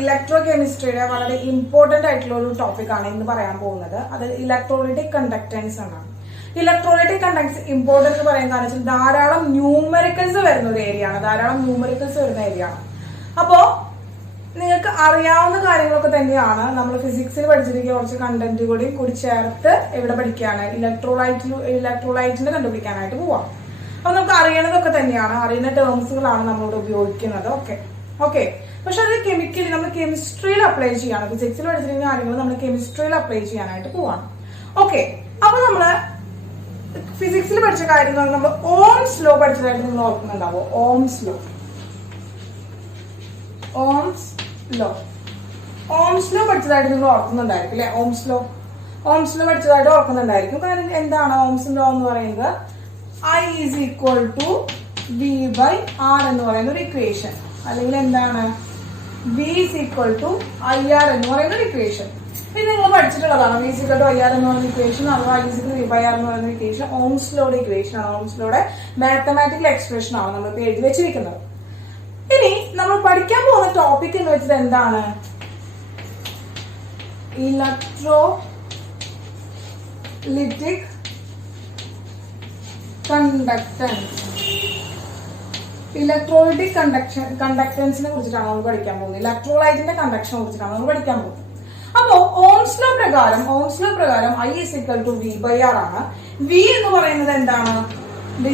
Electro കെമിസ്ട്രിയുടെ വളരെ important ആയിട്ടുള്ള ഒരു ടോപ്പിക്കാണ് ഇന്ന് പറയാൻ പോകുന്നത്. അത് ഇലക്ട്രോലൈറ്റിക് കണ്ടക്ടൻസ് എന്നാണ്. ഇലക്ട്രോലൈറ്റിക് കണ്ടക്ടൻസ് ഇമ്പോർട്ടന്റ് എന്ന് പറയാൻ കാരണം വെച്ചാൽ ധാരാളം ന്യൂമറിക്കൽസ് വരുന്ന ഒരു ഏരിയ ആണ്. അപ്പോ നിങ്ങൾക്ക് അറിയാവുന്ന കാര്യങ്ങളൊക്കെ തന്നെയാണ്. നമ്മൾ ഫിസിക്സിൽ പഠിച്ചിരിക്കുന്ന കുറച്ച് കണ്ടന്റ് കൂടി ചേർത്ത് എവിടെ പഠിക്കുകയാണ്, ഇലക്ട്രോലൈറ്റിനെ കണ്ടുപിടിക്കാനായിട്ട് പോവാം. അപ്പൊ നമുക്ക് അറിയണതൊക്കെ തന്നെയാണ്, അറിയുന്ന ടേംസുകളാണ് നമ്മളിവിടെ ഉപയോഗിക്കുന്നത്. ഓക്കെ പക്ഷെ അത് കെമിക്കലി നമ്മൾ കെമിസ്ട്രിയിൽ അപ്ലൈ ചെയ്യാണ്. ഫിസിക്സിൽ പഠിച്ചിരിക്കുന്ന കാര്യങ്ങൾ നമ്മൾ കെമിസ്ട്രിയിൽ അപ്ലൈ ചെയ്യാനായിട്ട് പോവാണ്. ഓക്കെ, അപ്പൊ നമ്മള് ഫിസിക്സിൽ പഠിച്ച കാര്യങ്ങൾ നമ്മൾ ഓംസ് ലോ പഠിച്ചതായിട്ട് നിങ്ങൾ ഓർക്കുന്നുണ്ടാവോ? ഓംസ് ലോ പഠിച്ചതായിട്ട് നിങ്ങൾ ഓർക്കുന്നുണ്ടായിരിക്കും അല്ലെ? ഓംസ് ലോ പഠിച്ചതായിട്ട് ഓർക്കുന്നുണ്ടായിരിക്കും. കാരണം എന്താണ് ഓംസ് ലോ എന്ന് പറയുന്നത്? I is equal to V by R എന്ന് പറയുന്ന ഒരു ഇക്വേഷൻ, അല്ലെങ്കിൽ എന്താണ് V is equal to IR എന്ന് പറയുന്ന ഒരു ഇക്വേഷൻ. ഇത് നിങ്ങൾ പഠിച്ചിട്ടുള്ളതാണ്. V is equal to IR എന്ന് പറയുന്ന ഇക്വേഷൻ, അഥവാ I is equal to V by R എന്ന് പറയുന്ന ഇക്വേഷൻ ഓംസ് ലോയുടെ ഇക്വേഷൻ ആണ്. ഓംസ് ലോയുടെ മാത്തമാറ്റിക്കൽ എക്സ്പ്രഷൻ ആണ് നമ്മൾ എഴുതി വെച്ചിരിക്കുന്നത്. ഇനി നമ്മൾ പഠിക്കാൻ പോകുന്ന ടോപ്പിക് എന്ന് വെച്ചത് എന്താണ്? ഇലക്ട്രോലൈറ്റിക് കണ്ടക്ടൻസിനെ കുറിച്ചിട്ടാണ് നമ്മൾ പഠിക്കാൻ പോകുന്നത്. ഇലക്ട്രോലൈറ്റിന്റെ കണ്ടക്ഷനെ കുറിച്ചിട്ടാണ് നമ്മൾ പഠിക്കാൻ പോകുന്നത്. അപ്പോ ഓംസ് ലോ പ്രകാരം I is equal to V by R ആണ്. V എന്ന് പറയുന്നത് എന്താണ്?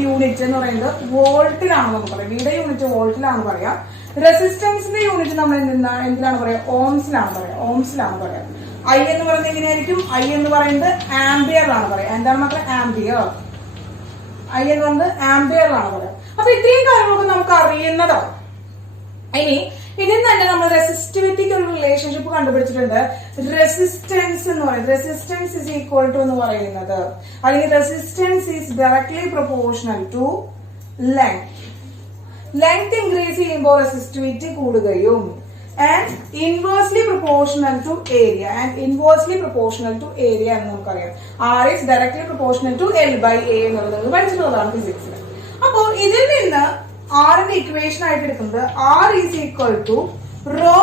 യൂണിറ്റ് എന്ന് പറയുന്നത് വോൾട്ടിലാണ് നമുക്ക് പറയാം. വിയുടെ യൂണിറ്റ് വോൾട്ടിലാണ് പറയാം. റെസിസ്റ്റൻസിന്റെ യൂണിറ്റ് നമ്മൾ എന്തിനാണ് പറയാ? ഓംസിലാണ് പറയാം. I എന്ന് പറയുന്നത് എങ്ങനെയായിരിക്കും? I എന്ന് പറയുന്നത് ആംബിയറിലാണ് പറയാം. എന്താണ് മക്കളെ? I എന്ന് പറയുന്നത് ആംബിയറിലാണ് പറയാം. അപ്പൊ ഇത്രയും കാര്യങ്ങളൊക്കെ നമുക്ക് അറിയുന്നതാണ്. ഇനി ഇതിൽ തന്നെ നമ്മൾ റെസിസ്റ്റിവിറ്റിക്ക് ഒരു റിലേഷൻഷിപ്പ് കണ്ടുപിടിച്ചിട്ടുണ്ട്. റെസിസ്റ്റൻസ് ഇസ് ഈക്വൽ ടു എന്ന് പറയുന്നത്, അല്ലെങ്കിൽ resistance is directly proportional to length increase ചെയ്യുമ്പോൾ റെസിസ്റ്റിവിറ്റി കൂടുകയും and inversely proportional to area എന്ന് നമുക്കറിയാം. R is directly proportional to L by A എന്നുള്ളത് നിങ്ങൾ പഠിച്ചിട്ടുള്ളതാണ് ഫിസിക്സിൽ. അപ്പോ ഇതിൽ നിന്ന് ആറിന്റെ ഇക്വേഷൻ ആയിട്ട് എടുക്കുന്നത് R is equal to rho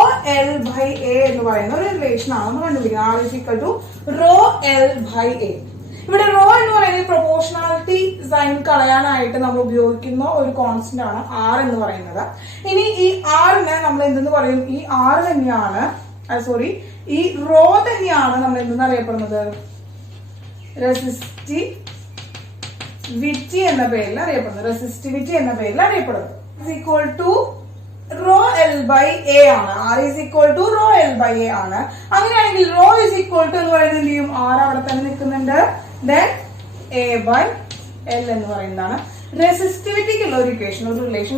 L by A എന്ന് പറയുന്ന ഒരു റിലേഷൻ ആണ് നമ്മൾ കണ്ടുപിടിക്കുന്നത്. R is equal to rho L by A. ഇവിടെ റോ എന്ന് പറയുന്നത് പ്രൊപ്പോർഷണാലിറ്റി സൈൻ കളയാനായിട്ട് നമ്മൾ ഉപയോഗിക്കുന്ന ഒരു കോൺസ്റ്റന്റ് ആണ് R എന്ന് പറയുന്നത്. ഇനി ഈ ആറിനെ നമ്മൾ എന്തെന്ന് പറയും? ഈ R തന്നെയാണ്, ഈ റോ തന്നെയാണ് നമ്മൾ എന്തെന്ന് അറിയപ്പെടുന്നത്? റെസിസ്റ്റിവിറ്റി എന്ന പേരിൽ അറിയപ്പെടുന്നത്. Equal to rho l by a ആണ്. R is equal to rho L by A ആണ്. അങ്ങനെയാണെങ്കിൽ റോ is equal to എന്ന് പറയുന്നത് എന്ത് ചെയ്യും? R അവിടെ തന്നെ നിൽക്കുന്നുണ്ട്. Then A by L എന്ന് പറയുന്നതാണ് റെസിസ്റ്റിവിറ്റിക്കുള്ള ഒരു ഇക്വേഷൻ, ഒരു റിലേഷൻ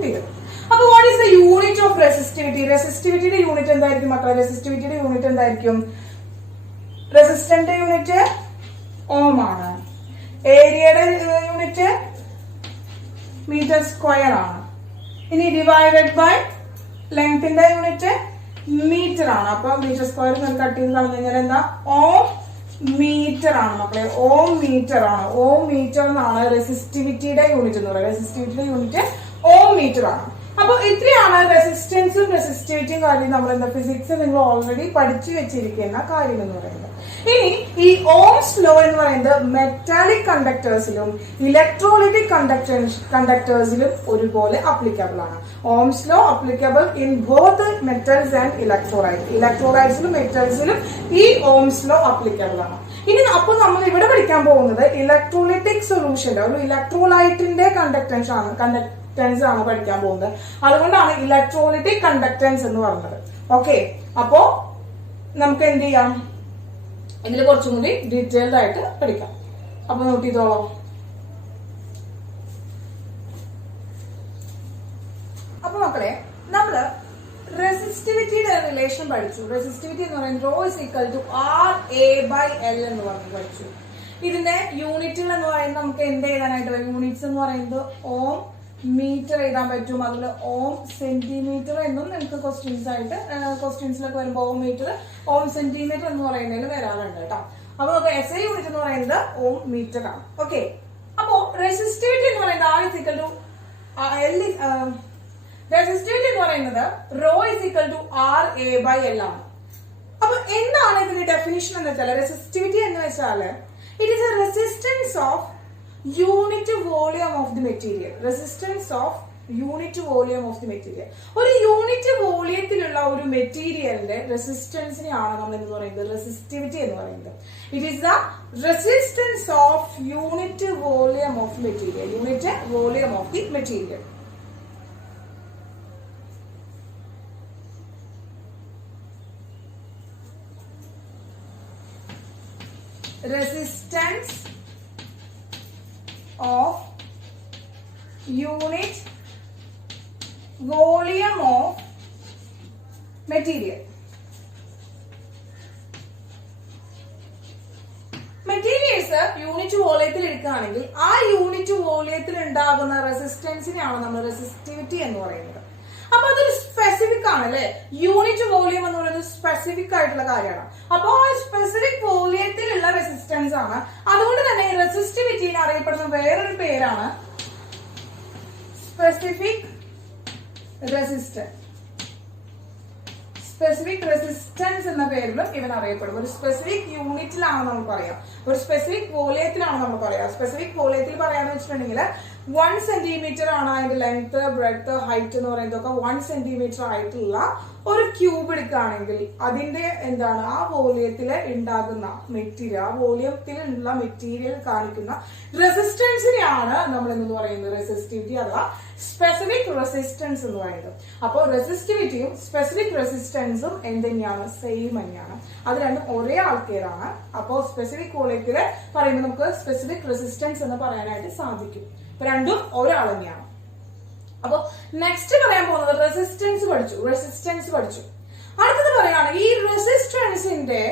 കിട്ടിയത്. അപ്പൊ what is the unit of resistivity? റെസിസ്റ്റിവിറ്റിയുടെ യൂണിറ്റ് എന്തായിരിക്കും മക്കളെ? റെസിസ്റ്റന്റ് യൂണിറ്റ് ഓം ആണ്. ഏരിയയുടെ യൂണിറ്റ് മീറ്റർ സ്ക്വയർ ആണ്. ഇനി ഡിവൈഡഡ് ബൈ ലെങ്ത്തിന്റെ യൂണിറ്റ് മീറ്റർ ആണ്. അപ്പൊ മീറ്റർ സ്ക്വയർ കട്ട് ചെയ്ത് കളഞ്ഞു കഴിഞ്ഞാൽ എന്താ? ഓം മീറ്റർ ആണ് മക്കളെ. ഓം മീറ്റർ എന്നാണ് റെസിസ്റ്റിവിറ്റിയുടെ യൂണിറ്റ് എന്ന് പറയുന്നത്. ഓം മീറ്റർ ആണ്. അപ്പൊ ഇത്രയാണ് റെസിസ്റ്റൻസും റെസിസ്റ്റിവിറ്റിയും കാര്യം നമ്മൾ എന്താ ഫിസിക്സ് നിങ്ങൾ ഓൾറെഡി പഠിച്ചു വെച്ചിരിക്കുന്ന കാര്യം എന്ന് പറയുന്നത്. ഇനി ഈ ഓംസ് ലോ എന്ന് പറയുന്നത് മെറ്റാലിക് കണ്ടക്ടേഴ്സിലും ഇലക്ട്രോലൈറ്റിക് കണ്ടക്ടേഴ്സിലും ഒരുപോലെ അപ്ലിക്കബിൾ ആണ്. Ohm's law applicable in both metals and ഇലക്ട്രോലൈറ്റ്സിലും മെറ്റൽസിലും ഈ ഓംസ് ലോ അപ്ലിക്കബിൾ ആണ്. ഇനി അപ്പൊ നമ്മൾ ഇവിടെ പഠിക്കാൻ പോകുന്നത് ഇലക്ട്രോലൈറ്റിക് സൊല്യൂഷന്റെ ഒരു ഇലക്ട്രോലൈറ്റിന്റെ കണ്ടക്ടൻസ് ആണ് പഠിക്കാൻ പോകുന്നത്. അതുകൊണ്ടാണ് ഇലക്ട്രോലൈറ്റിക് കണ്ടക്ടൻസ് എന്ന് പറഞ്ഞത്. ഓക്കെ, അപ്പോ നമുക്ക് എന്ത് ചെയ്യാം? ഇതിൽ കുറച്ചും കൂടി ഡീറ്റെയിൽഡ് ആയിട്ട് പഠിക്കാം. അപ്പൊ നോട്ട് ചെയ്തോളോ. അപ്പൊ മക്കളെ, നമ്മള് റെസിസ്റ്റിവിറ്റിയുടെ റിലേഷൻ പഠിച്ചു. റെസിസ്റ്റിവിറ്റി എന്ന് പറയുന്നത് rho is equal to R A by L എന്ന് പറഞ്ഞ് പഠിച്ചു. ഇതിന്റെ യൂണിറ്റുകൾ എന്ന് പറയുന്നത് നമുക്ക് എന്ത് എഴുതാനായിട്ട് വരും? യൂണിറ്റ്സ് എന്ന് പറയുന്നത് ഓം മീറ്റർ എഴുതാൻ പറ്റും. അതിൽ ഓം സെന്റിമീറ്റർ എന്നും നിങ്ങൾക്ക് ക്വസ്റ്റ്യൻസിലൊക്കെ വരുമ്പോൾ ഓം സെന്റിമീറ്റർ എന്ന് പറയുന്നതിൽ വരാറുണ്ട് കേട്ടോ. അപ്പൊ നമുക്ക് SI യൂണിറ്റ് എന്ന് പറയുന്നത് ഓം മീറ്റർ ആണ്. ഓക്കെ, അപ്പോ റെസിസ്റ്റിവിറ്റി എന്ന് പറയുന്നത് R is equal to resistivity എന്ന് പറയുന്നത് rho is equal to r a by l ആണ്. അപ്പൊ എന്താണ് ഇതിന്റെ ഡെഫിനിഷൻ എന്ന് വെച്ചാൽ, റെസിസ്റ്റിവിറ്റി എന്ന് വെച്ചാൽ it is A resistance of unit volume of the material. Resistance of unit volume of the material. ഒരു യൂണിറ്റ് വോളിയത്തിലുള്ള ഒരു മെറ്റീരിയലിന്റെ റെസിസ്റ്റൻസിനെയാണ് നമ്മൾ എന്ന് പറയുന്നത് റെസിസ്റ്റിവിറ്റി എന്ന് പറയുന്നത്. It is the resistance of unit volume of material. Unit volume of the material. Resistance of unit volume of material. Materials unit വോളിയത്തിൽ എടുക്കുകയാണെങ്കിൽ ആ യൂണിറ്റ് വോളിയത്തിൽ ഉണ്ടാകുന്ന റെസിസ്റ്റൻസിനെയാണ് നമ്മൾ റെസിസ്റ്റിവിറ്റി എന്ന് പറയുന്നത്. അപ്പൊ അതൊരു സ്പെസിഫിക് ആണ് അല്ലെ. യൂണിറ്റ് വോളിയം എന്ന് പറയുന്നത് സ്പെസിഫിക് ആയിട്ടുള്ള കാര്യമാണ്. അപ്പൊ ആ സ്പെസിഫിക് വോളിയത്തിലുള്ള റെസിസ്റ്റൻസ് ആണ്. അതുകൊണ്ട് തന്നെ റെസിസ്റ്റിവിറ്റിന് അറിയപ്പെടുന്ന വേറൊരു പേരാണ് സ്പെസിഫിക് റെസിസ്റ്റൻസ്. സ്പെസിഫിക് റെസിസ്റ്റൻസ് എന്ന പേരിലും ഇവൻ അറിയപ്പെടും. ഒരു സ്പെസിഫിക് യൂണിറ്റിലാണ് നമ്മൾ പറയാം, ഒരു സ്പെസിഫിക് വോളിയത്തിലാണ് നമ്മൾ പറയാം. സ്പെസിഫിക് വോളിയത്തിൽ പറയാന്ന് വെച്ചിട്ടുണ്ടെങ്കിൽ 1 സെന്റിമീറ്റർ ആണ് അതിന്റെ ലെങ്ത്, ബ്രെഡ്ത്ത്, ഹൈറ്റ് എന്ന് പറയുന്നതൊക്കെ 1 സെന്റിമീറ്റർ ആയിട്ടുള്ള ഒരു ക്യൂബ് എടുക്കുകയാണെങ്കിൽ അതിന്റെ എന്താണ് ആ വോളിയത്തിൽ ഉണ്ടാകുന്ന മെറ്റീരിയൽ, ആ വോളിയത്തിലുള്ള മെറ്റീരിയൽ കാണിക്കുന്ന റെസിസ്റ്റൻസിനെയാണ് നമ്മൾ എന്ന് പറയുന്നത് റെസിസ്റ്റിവിറ്റി അഥവാ സ്പെസിഫിക് റെസിസ്റ്റൻസ് എന്ന് പറയുന്നത്. അപ്പോൾ റെസിസ്റ്റിവിറ്റിയും സ്പെസിഫിക് റെസിസ്റ്റൻസും എന്തുതന്നെയാണ്? സെയിം തന്നെയാണ്. അത് രണ്ടും ഒരേ ആൾക്കാരാണ്. അപ്പോൾ സ്പെസിഫിക് വോളിയത്തിൽ പറയുമ്പോൾ നമുക്ക് സ്പെസിഫിക് റെസിസ്റ്റൻസ് എന്ന് പറയാനായിട്ട് സാധിക്കും. രണ്ടും ഒരാൾ തന്നെയാണ്. അപ്പൊ നെക്സ്റ്റ് പറയാൻ പോകുന്നത് റെസിസ്റ്റൻസ് പഠിച്ചു. അടുത്തത് പറയാണ് ഈ റെസിസ്റ്റൻസിന്റെ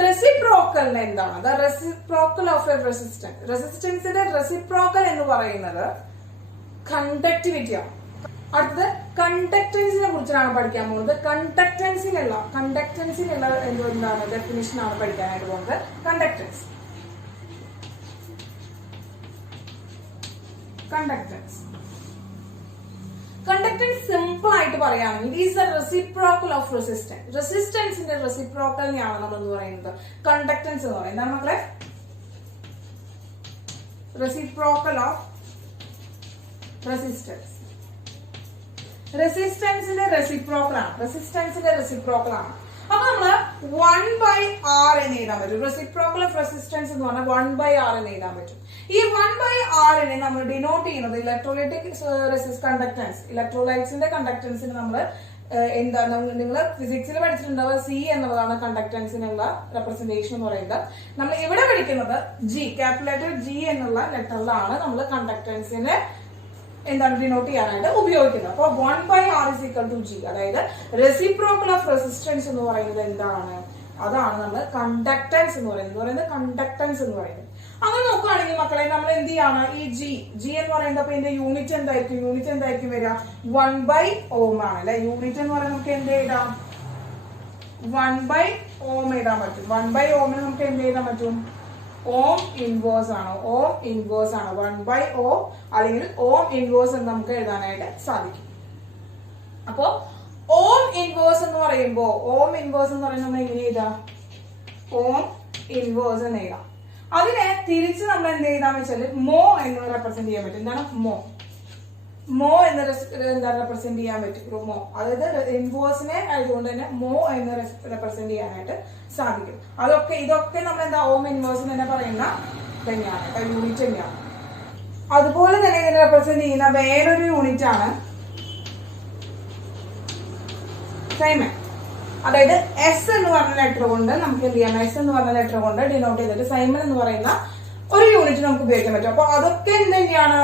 റെസിപ്രോക്കൽ എന്താണ്? The reciprocal of A resistance. റെസിസ്റ്റൻസിന്റെ റെസിപ്രോക്കൽ എന്ന് പറയുന്നത് കണ്ടക്ടിവിറ്റി ആണ്. അടുത്തത് കണ്ടക്ടൻസിനെ കുറിച്ചാണ് പഠിക്കാൻ പോകുന്നത്. കണ്ടക്ടൻസിനുള്ള എന്താണ് ഡെഫിനിഷൻ ആണ് പഠിക്കാനായിട്ട് പോകുന്നത്. കണ്ടക്ടൻസ് സിമ്പിൾ ആയിട്ട് പറയുകയാണെങ്കിൽ it is the reciprocal of resistance. റെസിസ്റ്റൻസിന്റെ റെസിപ്രോക്കലിനെയാണ് നമ്മൾ എന്ന് പറയുന്നത് കണ്ടക്ടൻസ് എന്ന് പറയുന്നത്. എന്താണ് മക്കളെ? Reciprocal of resistance. റെസിസ്റ്റൻസിന്റെ റെസിപ്രോക്കൽ ആണ്. അപ്പൊ നമ്മള് 1/r എന്ന് എഴുതാൻ പറ്റും. റെസിപ്രോക്കൽ ഓഫ് റെസിസ്റ്റൻസ് എന്ന് പറഞ്ഞാൽ 1/r എന്ന് എഴുതാൻ പറ്റും. ഈ 1/r നമ്മൾ ഡിനോട്ട് ചെയ്യുന്നത് ഇലക്ട്രോലൈറ്റിക് കണ്ടക്ടൻസ്, ഇലക്ട്രോലൈറ്റ്സിന്റെ കണ്ടക്ടൻസിന് നമ്മൾ എന്താണ് നിങ്ങൾ ഫിസിക്സിൽ പഠിച്ചിട്ടുണ്ടാവുക സി എന്നുള്ളതാണ് കണ്ടക്ടൻസിനുള്ള റെപ്രസെന്റേഷൻ എന്ന് പറയുന്നത്. നമ്മൾ ഇവിടെ പഠിക്കുന്നത് ജി, ക്യാപിറ്റൽ ജി എന്നുള്ള ലെറ്ററിലാണ് നമ്മൾ കണ്ടക്ടൻസിനെ എന്താണ് ഡിനോട്ട് ചെയ്യാനായിട്ട് ഉപയോഗിക്കുന്നത്. അപ്പൊ 1/r is equal to G. അതായത് റെസിപ്രോക്കൽ ഓഫ് റെസിസ്റ്റൻസ് എന്ന് പറയുന്നത് എന്താണ്? അതാണ് നമ്മൾ കണ്ടക്ടൻസ് എന്ന് പറയുന്നത്. കണ്ടക്ടൻസ് എന്ന് പറയുന്നത്. അങ്ങനെ നോക്കുകയാണെങ്കിൽ മക്കളെ നമ്മൾ എന്ത് ചെയ്യാണ്? ഈ ജി എന്ന് പറയുന്നത് അപ്പൊ ഇതിന്റെ യൂണിറ്റ് എന്തായിരിക്കും വരിക? 1/ohm ആണ് അല്ലെ. യൂണിറ്റ് എന്ന് പറയുന്നത് നമുക്ക് എന്ത് എഴുതാം? 1/ohm എഴുതാൻ പറ്റും. 1/ohm നമുക്ക് എന്ത് എഴുതാൻ പറ്റും? ഓം ഇൻവേഴ്സ് ആണ്. 1/ohm അല്ലെങ്കിൽ ഓം ഇൻവേഴ്സ് എന്ന് നമുക്ക് എഴുതാനായിട്ട് സാധിക്കും. അപ്പോ ഓം ഇൻവേഴ്സ് എന്ന് പറയുമ്പോൾ നമ്മൾ എങ്ങനെ എഴുതാം? ഓം ഇൻവേഴ്സ് എന്ന് എഴുതാം. അതിനെ തിരിച്ച് നമ്മൾ എന്ത് എഴുതാന്ന് വെച്ചാൽ മോ എന്ന് റെപ്രസെന്റ് ചെയ്യാൻ പറ്റും. എന്താണ് മോ എന്ന് റെപ്രസെന്റ് ചെയ്യാൻ പറ്റും. മോ അതായത് ഇൻവേഴ്സിനെ ആയതുകൊണ്ട് തന്നെ മോ എന്ന് റെപ്രസെന്റ് ചെയ്യാനായിട്ട് സാധിക്കും. ഇതൊക്കെ നമ്മൾ എന്താ ഓം ഇൻവേഴ്സ് തന്നെ പറയുന്ന തന്നെയാണ്, യൂണിറ്റ് തന്നെയാണ്. അതുപോലെ തന്നെ ഇതിനെ റെപ്രസെന്റ് ചെയ്യുന്ന വേറൊരു യൂണിറ്റ് ആണ് സൈമൻ. അതായത് എസ് എന്ന് പറഞ്ഞ ലെറ്റർ കൊണ്ട് നമുക്ക് എന്ത് ചെയ്യാം? എസ് എന്ന് പറഞ്ഞ ലെറ്റർ കൊണ്ട് ഡിനോട്ട് ചെയ്തിട്ട് സൈമൻ എന്ന് പറയുന്ന ഒരു യൂണിറ്റ് നമുക്ക് ഉപയോഗിക്കാൻ പറ്റും. അപ്പൊ അതൊക്കെ എന്ത് തന്നെയാണ്?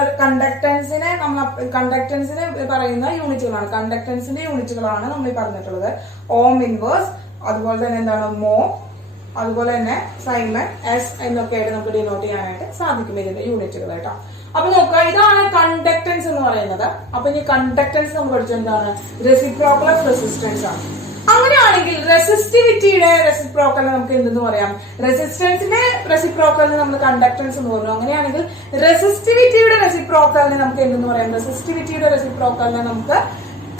കണ്ടക്ടൻസിനെ പറയുന്ന യൂണിറ്റുകളാണ്. കണ്ടക്ടൻസിന്റെ യൂണിറ്റുകളാണ് നമ്മൾ ഈ പറഞ്ഞിട്ടുള്ളത്. ഓം ഇൻവേഴ്സ്, അതുപോലെ തന്നെ എന്താണ് മോ, അതുപോലെ തന്നെ സൈമൻ, എസ് എന്നൊക്കെയായിട്ട് നമുക്ക് ഡിനോട്ട് ചെയ്യാനായിട്ട് സാധിക്കും ഇതിന്റെ യൂണിറ്റുകൾ കേട്ടോ. അപ്പൊ നോക്കുക, ഇതാണ് കണ്ടക്ടൻസ് എന്ന് പറയുന്നത്. അപ്പൊ ഈ കണ്ടക്ടൻസ് നമ്മൾ പഠിച്ചത് എന്താണ്? റെസിപ്രോക്കൽ ഓഫ് റെസിസ്റ്റൻസ് ആണ്. അങ്ങനെയാണെങ്കിൽ റെസിസ്റ്റിവിറ്റിയുടെ റെസിപ്രോക്കലിനെ നമുക്ക് എന്തെന്ന് പറയാം? റെസിസ്റ്റൻസിന്റെ റെസിപ്രോക്കലിന് നമ്മൾ കണ്ടക്ടൻസ് എന്ന് പറഞ്ഞു. അങ്ങനെയാണെങ്കിൽ റെസിസ്റ്റിവിറ്റിയുടെ റെസിപ്രോക്കലിനെ നമുക്ക് എന്തെന്ന് പറയാം? റെസിസ്റ്റിവിറ്റിയുടെ റെസിപ്രോക്കലിനെ നമുക്ക്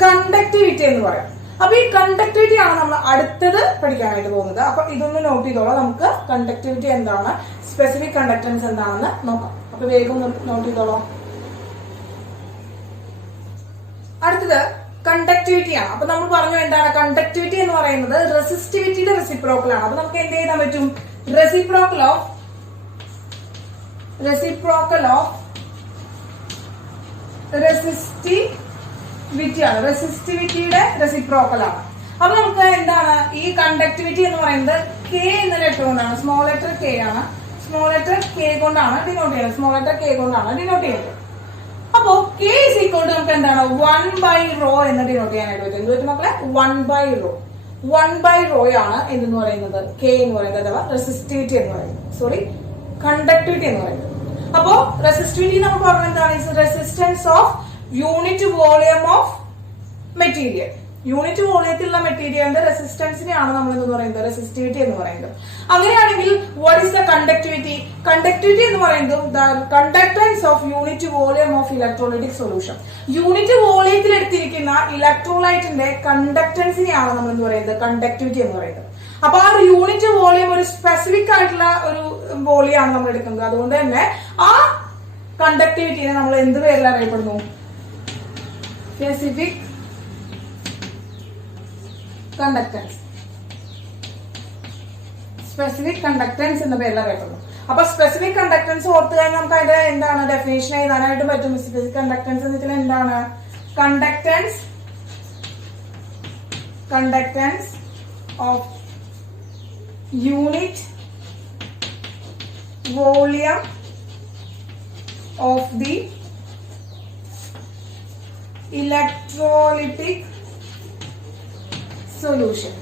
കണ്ടക്ടിവിറ്റി എന്ന് പറയാം. അപ്പൊ ഈ കണ്ടക്ടിവിറ്റി ആണ് നമ്മൾ അടുത്തത് പഠിക്കാനായിട്ട് പോകുന്നത്. അപ്പൊ ഇതൊന്ന് നോട്ട് ചെയ്തോളാം. നമുക്ക് കണ്ടക്ടിവിറ്റി എന്താണ്, സ്പെസിഫിക് കണ്ടക്ടൻസ് എന്താണെന്ന് നോക്കാം. അപ്പൊ വേഗം നോട്ട് ചെയ്തോളാം. അടുത്തത് കണ്ടക്ടിവിറ്റി ആണ്. അപ്പൊ നമ്മൾ പറഞ്ഞു എന്താണ് കണ്ടക്ടിവിറ്റി എന്ന് പറയുന്നത് റെസിസ്റ്റിവിറ്റിയുടെ റെസിപ്രോക്കൽ ആണ്. അപ്പൊ നമുക്ക് എന്ത് ചെയ്യാൻ പറ്റും, റെസിപ്രോക്കൽ ഓഫ് റെസിസ്റ്റിവിറ്റി ആണ്. റെസിസ്റ്റിവിറ്റിയുടെ റെസിപ്രോക്കൽ ആണ്. അപ്പൊ നമുക്ക് എന്താണ് ഈ കണ്ടക്ടിവിറ്റി എന്ന് പറയുന്നത് കെ എന്ന ലെറ്റർ കൊണ്ടാണ്, സ്മോൾ ലെറ്റർ കെ ആണ്, സ്മോൾ ലെറ്റർ കെ കൊണ്ടാണ് ഡിനോട്ട് ചെയ്യുന്നത്, സ്മോൾ ലെറ്റർ കെ കൊണ്ടാണ് ഡിനോട്ട് ചെയ്യുന്നത്. അപ്പോ കെ ഇസ് ഈക്വൽ ടു നമുക്ക് എന്താണ് 1/ρ എന്ന് ഡിനോട്ട് ചെയ്യാനായിട്ട് പറ്റും. എന്ത് പറ്റും മക്കളെ, 1/ρ. 1/ρ ആണ് എന്തെന്ന് പറയുന്നത് കെ എന്ന് പറയുന്നത്, അഥവാ റെസിസ്റ്റിവിറ്റി എന്ന് പറയുന്നത്, സോറി കണ്ടക്ടിവിറ്റി എന്ന് പറയുന്നത്. അപ്പോ റെസിസ്റ്റിവിറ്റി നമ്മൾ പറഞ്ഞ എന്താണ്, resistance of unit volume of material. Unit വോളിയത്തിലുള്ള മെറ്റീരിയലിന്റെ റെസിസ്റ്റൻസിനെയാണ് നമ്മൾ എന്ന് പറയുന്നത് റെസിസ്റ്റിവിറ്റി എന്ന് പറയുന്നത്. അങ്ങനെയാണെങ്കിൽ what is the conductivity? Conductivity എന്ന് പറയുന്നത് the conductance of unit volume of electrolytic solution. Unit വോളിയത്തിൽ എടുത്തിരിക്കുന്ന ഇലക്ട്രോലൈറ്റിന്റെ കണ്ടക്ടൻസിനെയാണ് നമ്മൾ എന്ന് പറയുന്നത് കണ്ടക്ടിവിറ്റി എന്ന് പറയുന്നത്. അപ്പൊ ആ ഒരു യൂണിറ്റ് വോളിയം ഒരു സ്പെസിഫിക് ആയിട്ടുള്ള ഒരു വോളിയാണ് നമ്മൾ എടുക്കുന്നത്. അതുകൊണ്ട് തന്നെ ആ കണ്ടക്ടിവിറ്റിനെ നമ്മൾ എന്ത് പേരിൽ അറിയപ്പെടുന്നു, സ്പെസിഫിക് കണ്ടക്ടൻസ്. സ്പെസിഫിക് കണ്ടക്ടൻസ് എന്ന പേരിൽ അറിയപ്പെടുന്നു. അപ്പൊ സ്പെസിഫിക് കണ്ടക്ടൻസ് ഓർത്ത് കഴിഞ്ഞാൽ നമുക്ക് അതിന്റെ എന്താണ് ഡെഫിനേഷൻ എഴുതാനായിട്ട് പറ്റും. സ്പെസിഫിക് കണ്ടക്ടൻസ് എന്ന് വെച്ചാൽ എന്താണ്, conductance of unit volume of the electrolytic solution.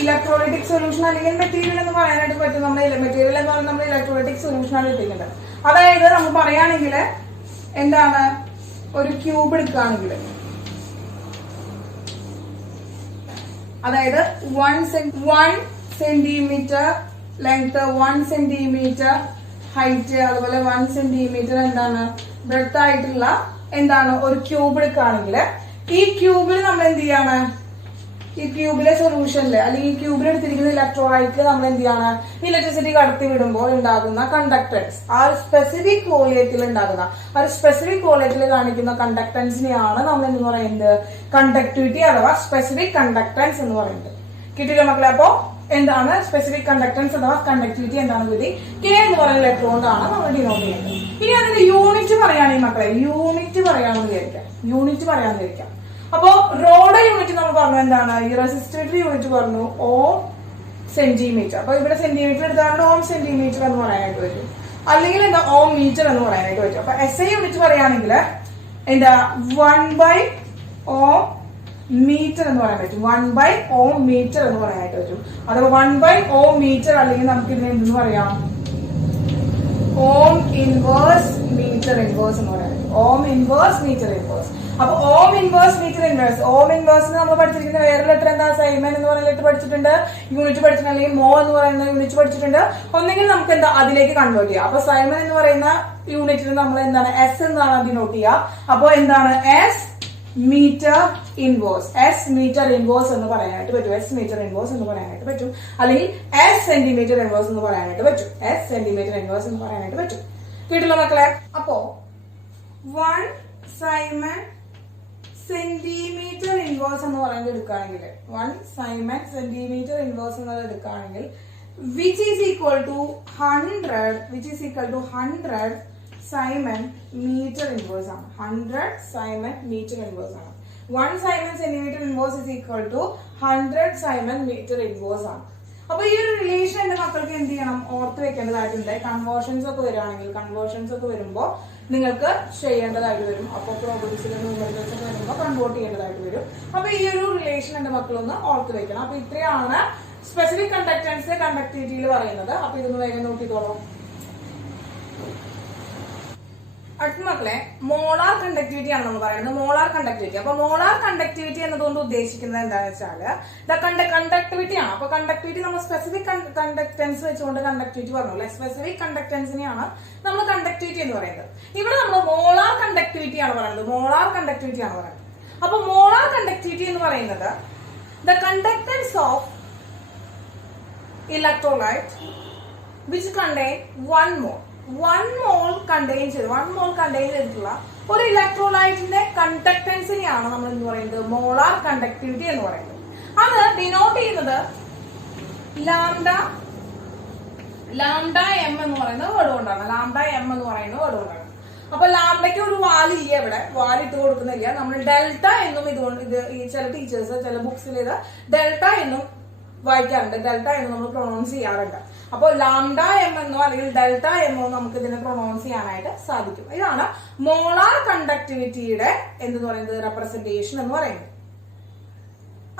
Electrolytic solution അല്ലെങ്കിൽ മെറ്റീരിയൽ എന്ന് പറയാനായിട്ട് പറ്റും. നമ്മുടെ മെറ്റീരിയൽ എന്ന് പറയുന്നത് നമ്മൾ ഇലക്ട്രോലൈറ്റിക് സൊല്യൂഷനാണ് എടുത്തിരിക്കുന്നത്. അതായത് നമുക്ക് പറയുകയാണെങ്കിൽ എന്താണ്, ഒരു ക്യൂബ് എടുക്കുകയാണെങ്കിൽ, അതായത് 1 സെന്റിമീറ്റർ ലെങ്ത്, 1 സെന്റിമീറ്റർ ഹൈറ്റ്, അതുപോലെ 1 സെന്റിമീറ്റർ എന്താണ് ബ്രെഡ്ത്ത് ആയിട്ടുള്ള എന്താണ് ഒരു ക്യൂബ് എടുക്കുകയാണെങ്കിൽ, ഈ ക്യൂബിൽ നമ്മൾ എന്ത് ചെയ്യാണ്, ഈ ക്യൂബിലെ സൊല്യൂഷനില് അല്ലെങ്കിൽ ഈ ക്യൂബിൽ എടുത്തിരിക്കുന്ന ഇലക്ട്രോലൈറ്റിൽ നമ്മൾ എന്ത് ചെയ്യാണ്, ഇലക്ട്രിസിറ്റി കടത്തി വിടുമ്പോൾ ഉണ്ടാകുന്ന കണ്ടക്ടൻസ്, ആ ഒരു സ്പെസിഫിക് വോളിയത്തിൽ ഉണ്ടാകുന്ന, ആ ഒരു സ്പെസിഫിക് വോളിയത്തിൽ കാണിക്കുന്ന കണ്ടക്ടൻസിനെയാണ് നമ്മൾ എന്ന് പറയുന്നത് കണ്ടക്ടിവിറ്റി അഥവാ സ്പെസിഫിക് കണ്ടക്ടൻസ് എന്ന് പറയുന്നത്. കിട്ടില്ല മക്കളെ? അപ്പോ എന്താണ് സ്പെസിഫിക് കണ്ടക്ടൻസ് അഥവാ കണ്ടക്ടിവിറ്റി എന്താണ് വിധി, കെ എന്ന് പറയുന്ന ലെറ്റർ കൊണ്ടാണ് നമ്മൾ ഡിനോട്ട് ചെയ്യുന്നത്. ഇനി അതിന്റെ യൂണിറ്റ് പറയുകയാണെങ്കിൽ മക്കളെ, യൂണിറ്റ് പറയാമെന്ന് വിചാരിക്കാം. അപ്പോ റോയുടെ യൂണിറ്റ് നമ്മൾ പറഞ്ഞു എന്താണ്, ഈ റെസിസ്റ്ററിന്റെ യൂണിറ്റ് പറഞ്ഞു ഓം സെന്റിമീറ്റർ. അപ്പൊ ഇവിടെ സെന്റിമീറ്റർ എടുത്താണ്ട് ഓം സെന്റിമീറ്റർ എന്ന് പറയാനായിട്ട് പറ്റും, അല്ലെങ്കിൽ എന്താ ഓം മീറ്റർ എന്ന് പറയാനായിട്ട് പറ്റും. അപ്പൊ SI യൂണിറ്റ് പറയുകയാണെങ്കിൽ എന്താ 1/ഓം മീറ്റർ എന്ന് പറയാൻ പറ്റും, 1/ഓം മീറ്റർ എന്ന് പറയാനായിട്ട് പറ്റും. അഥവാ 1/ഓം മീറ്റർ അല്ലെങ്കിൽ നമുക്ക് ഇതിനെ എന്തെന്ന് പറയാം, ഓം ഇൻവേഴ്സ് മീറ്റർ ഇൻവേഴ്സ് എന്ന് പറയാൻ പറ്റും, ഓം ഇൻവേഴ്സ് മീറ്റർ ഇൻവേഴ്സ്. അപ്പൊ ohm inverse metre inverse, ohm inverse നമ്മൾ പഠിച്ചിരിക്കുന്ന വേറെ ലെറ്റർ എന്താ, സൈമൻ എന്ന് പറയുന്ന ലെറ്റർ പഠിച്ചിട്ടുണ്ട്, യൂണിറ്റ് പഠിച്ചിട്ടുണ്ട്, അല്ലെങ്കിൽ മോ എന്ന് പറയുന്ന യൂണിറ്റ് പഠിച്ചിട്ടുണ്ട്. ഒന്നെങ്കിൽ നമുക്ക് എന്താ അതിലേക്ക് കൺവേർട്ട് ചെയ്യാം. അപ്പൊ സൈമൻ എന്ന് പറയുന്ന യൂണിറ്റിന് നമ്മൾ എന്താണ് എസ് എന്നാണ് ഡിനോട്ട് ചെയ്യുക. അപ്പൊ എന്താണ് S metre inverse, S metre inverse എന്ന് പറയാനായിട്ട് പറ്റും, എസ് മീറ്റർ ഇൻവേഴ്സ് എന്ന് പറയാനായിട്ട് പറ്റും, അല്ലെങ്കിൽ എസ് സെന്റിമീറ്റർ ഇൻവേഴ്സ് എന്ന് പറയാനായിട്ട് പറ്റും, എസ് സെന്റിമീറ്റർ ഇൻവേഴ്സ് എന്ന് പറയാനായിട്ട് പറ്റും. കേട്ടില്ല മക്കളെ? അപ്പോ 1 സൈമൻ സെന്റിമീറ്റർ ഇൻവേഴ്സ് എന്ന് പറയുന്നത് എടുക്കുകയാണെങ്കിൽ, 1 സൈമൻ സെന്റിമീറ്റർ ഇൻവേഴ്സ് എന്നത് എടുക്കുകയാണെങ്കിൽ which is equal to 100 siemens metre inverse ആണ്, 100 സൈമൻ മീറ്റർ ഇൻവേഴ്സ് ആണ്. 1 siemens centimetre inverse is equal to 100 siemens metre inverse ആണ്. അപ്പൊ ഈ ഒരു റിലേഷൻ എന്റെ മക്കൾക്ക് എന്ത് ചെയ്യണം, ഓർത്ത് വെക്കേണ്ടതായിട്ടുണ്ട്. കൺവേർഷൻസ് ഒക്കെ വരുമ്പോൾ നിങ്ങൾക്ക് ചെയ്യേണ്ടതായിട്ട് വരും. അപ്പോൾ പ്രോബ്ലംസിൽ ന്യൂമറിക്കൽസ് ഒക്കെ വരുമ്പോൾ കൺവേർട്ട് ചെയ്യേണ്ടതായിട്ട് വരും. അപ്പൊ ഈ ഒരു റിലേഷൻ എന്റെ മക്കളൊന്ന് ഓർത്ത് വെക്കണം. അപ്പൊ ഇത്രയാണ് സ്പെസിഫിക് കണ്ടക്ടൻസ് കണ്ടക്ടിവിറ്റിയിൽ പറയുന്നത്. അപ്പൊ ഇതൊന്ന് വേഗം നോക്കിക്കോളൂ. അടുത്ത മക്കളെ മോളാർ കണ്ടക്ടിവിറ്റി ആണ് നമ്മൾ പറയുന്നത്. Molar conductivity. അപ്പൊ മോളാർ കണ്ടക്ടിവിറ്റി എന്നതുകൊണ്ട് ഉദ്ദേശിക്കുന്നത് എന്താണെന്ന് വെച്ചാൽ കണ്ടക്ടിവിറ്റി ആണ്. അപ്പൊ കണ്ടക്ടിവിറ്റി നമ്മൾ സ്പെസിഫിക് കണ്ടക്ടൻസ് വെച്ചുകൊണ്ട് കണ്ടക്ടിവിറ്റി പറഞ്ഞു, സ്പെസിഫിക് കണ്ടക്ടൻസിനെയാണ് നമ്മൾ കണ്ടക്ടിവിറ്റി എന്ന് പറയുന്നത്. ഇവിടെ നമ്മൾ മോളാർ കണ്ടക്ടിവിറ്റി ആണ് പറയുന്നത്. അപ്പൊ മോളാർ കണ്ടക്ടിവിറ്റി എന്ന് പറയുന്നത് the conductance of electrolyte which contain 1 mole. 1 mole contain ചെയ്തിട്ടുള്ള ഒരു ഇലക്ട്രോലൈറ്റിന്റെ കണ്ടക്ടൻസിനെയാണ് നമ്മൾ എന്ന് പറയുന്നത് മോളാർ കണ്ടക്ടിവിറ്റി എന്ന് പറയുന്നത്. അത് ഡിനോട്ട് ചെയ്യുന്നത് ലാംഡ എം എന്ന് പറയുന്ന വേർഡ് കൊണ്ടാണ്. അപ്പൊ ലാംഡയ്ക്ക് ഒരു വാലില്ല, ഇവിടെ വാലിട്ട് കൊടുക്കുന്നില്ല. നമ്മൾ ഡെൽറ്റ എന്നും ഇതുകൊണ്ട് ചില ടീച്ചേഴ്സ് ചില ബുക്സിൽ ഇത് ഡെൽറ്റ എന്നും വായിക്കാറുണ്ട്, ഡെൽറ്റ എന്നും നമ്മൾ പ്രൊണൗൺസ് ചെയ്യാറുണ്ട്. അപ്പൊ ലാംഡ എം എന്നോ അല്ലെങ്കിൽ ഡെൽറ്റ എമ്മോ നമുക്ക് ഇതിനെ പ്രൊണൗൺസ് ചെയ്യാനായിട്ട് സാധിക്കും. ഇതാണ് മോളാർ കണ്ടക്ടിവിറ്റിയുടെ എന്ന് പറയുന്നത് റെപ്രസെന്റേഷൻ എന്ന് പറയുന്നത്.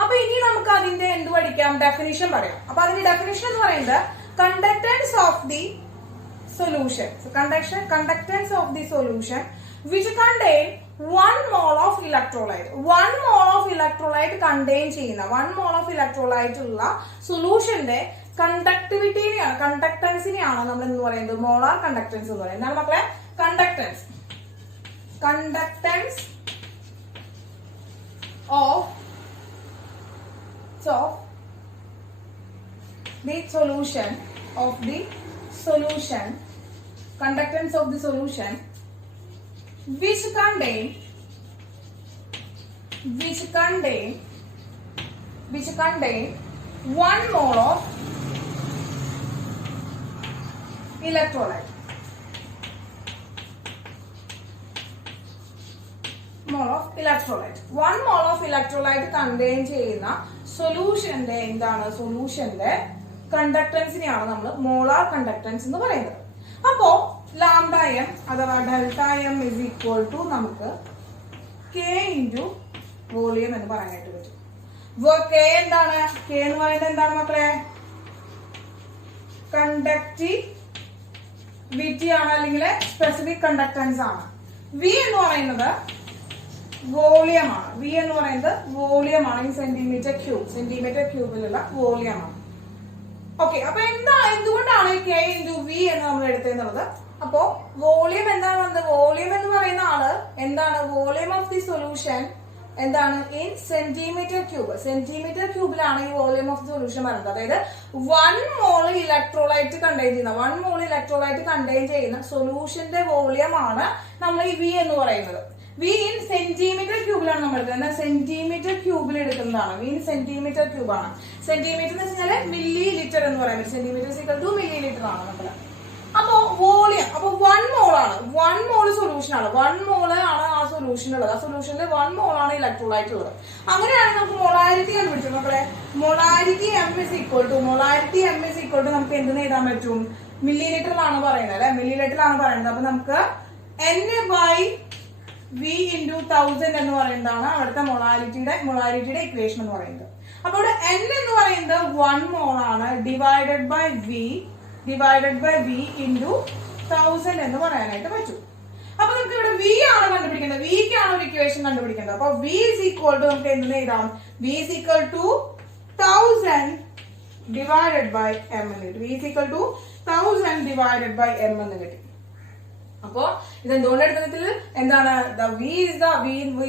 അപ്പൊ ഇനി നമുക്ക് അതിന്റെ എന്ത് പഠിക്കാം, ഡെഫിനിഷൻ പറയാം. അപ്പൊ അതിന്റെ ഡെഫിനിഷൻ എന്ന് പറയുന്നത് conductance of the solution which contain 1 mole of electrolyte. 1 mole of electrolyte contain ചെയ്യുന്ന 1 mole of electrolyte ഉള്ള സൊല്യൂഷന്റെ കണ്ടക്ടൻസിനെയാണ് നമ്മൾ എന്ന് പറയുന്നത് മോളാർ കണ്ടക്ടൻസ് എന്ന് പറയുന്നത്. എന്താണ് മക്കളെ? Conductance of the solution conductance of the solution which contain 1 mole of electrolyte. 1 mole of electrolyte contain ചെയ്യുന്ന സൊല്യൂഷന്റെ കണ്ടക്ടൻസിനെയാണ് നമ്മൾ മോളാർ കണ്ടക്ടൻസ് എന്ന് പറയുന്നത്. അപ്പോ ലാംഡ എം അഥവാ delta m is equal to നമുക്ക് കെ ഇൻറ്റു വോളിയം എന്ന് പറയാനായിട്ട് പറ്റും. കെ എന്താണ്? കെ എന്ന് പറയുന്നത് എന്താണ് മക്കളെ? കണ്ടക്ടിവിറ്റി ആണ്, അല്ലെങ്കിൽ സ്പെസിഫിക് കണ്ടക്ടൻസ് ആണ്. വി എന്ന് പറയുന്നത് വോളിയമാണ്. ഇൻ സെന്റിമീറ്റർ ക്യൂബിലുള്ള വോളിയമാണ്. ഓക്കെ, അപ്പൊ എന്തുകൊണ്ടാണ് കെ ഇൻറ്റു വി എന്ന് നമ്മൾ എടുത്തിരുന്നത്? അപ്പോ വോളിയം എന്താണ്? വോളിയം എന്ന് പറയുന്ന ആള് എന്താണ്? വോളിയം ഓഫ് ദി സൊല്യൂഷൻ എന്താണ്? ഇൻ സെന്റിമീറ്റർ ക്യൂബിലാണ് ഈ വോളിയം ഓഫ് ദി സൊല്യൂഷൻ പറയുന്നത്. അതായത് 1 mole ഇലക്ട്രോലൈറ്റ് കണ്ടെയ്ൻ ചെയ്യുന്ന സൊല്യൂഷന്റെ വോളിയം ആണ് നമ്മൾ ഈ വി എന്ന് പറയുന്നത്. വി ഇൻ സെന്റിമീറ്റർ ക്യൂബിലാണ് നമ്മൾ എടുക്കുന്നത്. സെന്റിമീറ്റർ ക്യൂബിൽ എടുക്കുന്നതാണ്. വി ഇൻ സെന്റിമീറ്റർ ക്യൂബ് ആണ്. സെന്റിമീറ്റർ എന്ന് വെച്ചാൽ മില്ലി ലിറ്റർ എന്ന് പറയുന്നത്. Centimetre equal to milli litre ആണ് നമ്മള്. അപ്പോ വോളിയം 1 mole ആണ്. 1 mole സൊല്യൂഷൻ ആണ്. 1 mole ആണ് ആ സൊല്യൂഷൻ ഉള്ളത്. ആ സൊല്യൂഷനിൽ 1 mole ആണ് ഇലക്ട്രോലൈറ്റ് ഉള്ളത്. അങ്ങനെയാണെങ്കിൽ നമുക്ക് മൊളാരിറ്റി കണ്ടുപിടിച്ചു മക്കളെ. Molarity m is equal to നമുക്ക് എന്തെന്ന് എഴുതാൻ പറ്റും? മില്ലി ലിറ്ററിലാണ് പറയുന്നത് അല്ലെ. അപ്പൊ നമുക്ക് N/V into 1000 എന്ന് പറയുന്നതാണ് അവിടുത്തെ മൊളാരിറ്റിയുടെ ഇക്വേഷൻ എന്ന് പറയുന്നത്. അപ്പൊ ഇവിടെ N എന്ന് പറയുന്നത് 1 mole ആണ് ഡിവൈഡഡ് ബൈ V into 1000 എന്ന് പറയാനായിട്ട് പറ്റും. അപ്പൊ നമുക്ക് ഇവിടെ V ആണ് കണ്ടുപിടിക്കേണ്ടത്. വിക്കാണ് ഒരു ഇക്വേഷൻ കണ്ടുപിടിക്കേണ്ടത്. അപ്പൊ V is equal to നമുക്ക് എന്തെന്ന് എഴുതാം? V is equal to 1000 divided by M എന്ന് കിട്ടും. V is equal to 1000 divided by M എന്ന് കിട്ടി. അപ്പോ ഇതെന്തുകൊണ്ട് എടുത്തതിൽ എന്താണ്? V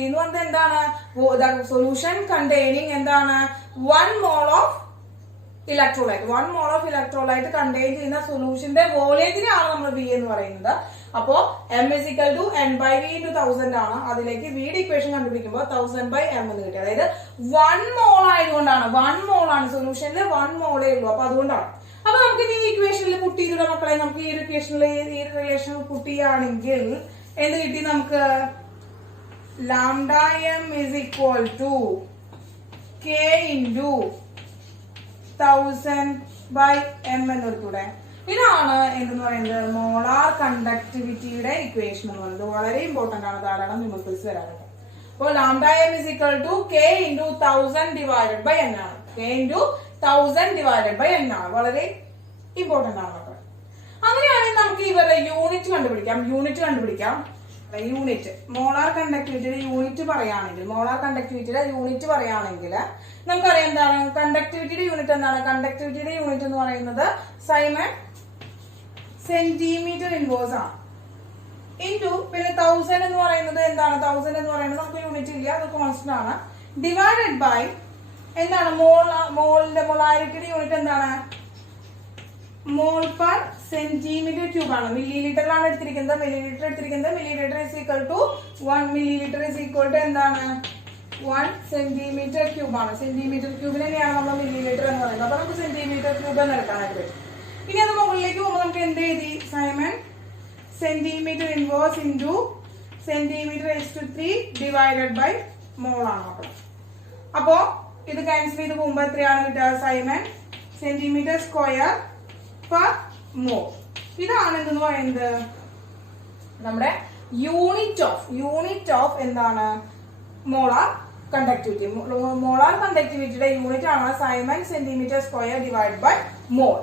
എന്ന് പറഞ്ഞത് എന്താണ്? സൊല്യൂഷൻ കണ്ടെയ്നിങ് എന്താണ്? 1 mole of ഇലക്ട്രോലൈറ്റ് കണ്ടെയ്ൻ ചെയ്യുന്ന സൊല്യൂഷന്റെ വോളിയത്തിനാണ് നമ്മൾ V എന്ന് പറയുന്നത്. അപ്പോ M is equal to N/V into 1000 ആണ്. അതിലേക്ക് V യുടെ ഇക്വേഷൻ കണ്ടുപിടിക്കുമ്പോൾ 1000/M എന്ന് കിട്ടി. അതായത് 1 mole ആയതുകൊണ്ടാണ്. 1 mole ആണ് സൊല്യൂഷനിൽ 1 mole ഉള്ളൂ. അപ്പൊ അതുകൊണ്ടാണ്. അപ്പൊ നമുക്ക് ഈ ഇക്വേഷനിൽ പുട്ട് ചെയ്തിട്ട് മക്കളെ നമുക്ക് ഈ ഒരു ഇക്വേഷനിൽ ഈ റിലേഷൻ പുട്ട് ചെയ്യുകയാണെങ്കിൽ എന്ത് കിട്ടി നമുക്ക്? Lambda M is equal to K into 1000/M എന്നെടുത്തൂടെ. ഇതാണ് എന്തെന്ന് പറയുന്നത് മോളാർ കണ്ടക്ടിവിറ്റിയുടെ ഇക്വേഷൻ എന്ന് പറയുന്നത്. വളരെ ഇമ്പോർട്ടന്റ് ആണ്, ധാരാളം ന്യൂമറിക്കൽസ് വരാറുണ്ട്. അപ്പോൾ lambda M is equal to K into 1000 divided by N ആണ്. K into 1000 divided by N ആണ്. വളരെ ഇമ്പോർട്ടന്റ് ആണ് മക്കൾ. അങ്ങനെയാണെങ്കിൽ നമുക്ക് ഇവരുടെ യൂണിറ്റ് കണ്ടുപിടിക്കാം. മോളാർ കണ്ടക്ടിവിറ്റിയുടെ യൂണിറ്റ് പറയുകയാണെങ്കിൽ നമുക്കറിയാം എന്താണ് കണ്ടക്ടിവിറ്റിയുടെ യൂണിറ്റ് എന്താണ്? കണ്ടക്ടിവിറ്റിയുടെ യൂണിറ്റ് എന്ന് പറയുന്നത് സൈമൺ സെന്റിമീറ്റർ ഇൻവേഴ്സ് ആണ്. ഇൻറ്റു പിന്നെ 1000 എന്ന് പറയുന്നത് എന്താണ്? 1000 എന്ന് പറയുന്നത് നമുക്ക് യൂണിറ്റ് ഇല്ല, അത് കോൺസ്റ്റന്റ് ആണ്. ഡിവൈഡഡ് ബൈ എന്താണ്? മോളിന്റെ മൊളാരിറ്റിയുടെ യൂണിറ്റ് എന്താണ്? മോൾ പെർ സെന്റിമീറ്റർ ക്യൂബ് ആണ്. മില്ലി ലിറ്ററിലാണ് എടുത്തിരിക്കുന്നത്. Millilitre is equal to 1 millilitre is equal to എന്താണ്? 1 സെന്റിമീറ്റർ ക്യൂബ് ആണ്. സെന്റിമീറ്റർ ക്യൂബിന് തന്നെയാണ് നമ്മൾ മില്ലി ലിറ്റർ എന്ന് പറയുന്നത്. അപ്പൊ നമുക്ക് സെന്റിമീറ്റർ ക്യൂബ് എന്ന് എടുക്കാനായിട്ട് പറ്റും. ഇനി അത് മുകളിലേക്ക് പോകുമ്പോൾ നമുക്ക് എന്ത് എഴുതി? Siemens centimetre inverse into centimetre ⁻³ divided by mole ആണ് മക്കളെ. അപ്പോ ഇത് ക്യാൻസൽ ചെയ്ത് പോകുമ്പോൾ എത്രയാണ് കിട്ടുക? Siemens centimetre square per mole. ഇതാണ് എന്തെന്ന് പറയുന്നത്? നമ്മുടെ യൂണിറ്റ് ഓഫ് എന്താണ്? Molar conductivity. മോളാർ കണ്ടക്ടിവിറ്റിയുടെ യൂണിറ്റ് ആണ് siemens centimetre square divide by mole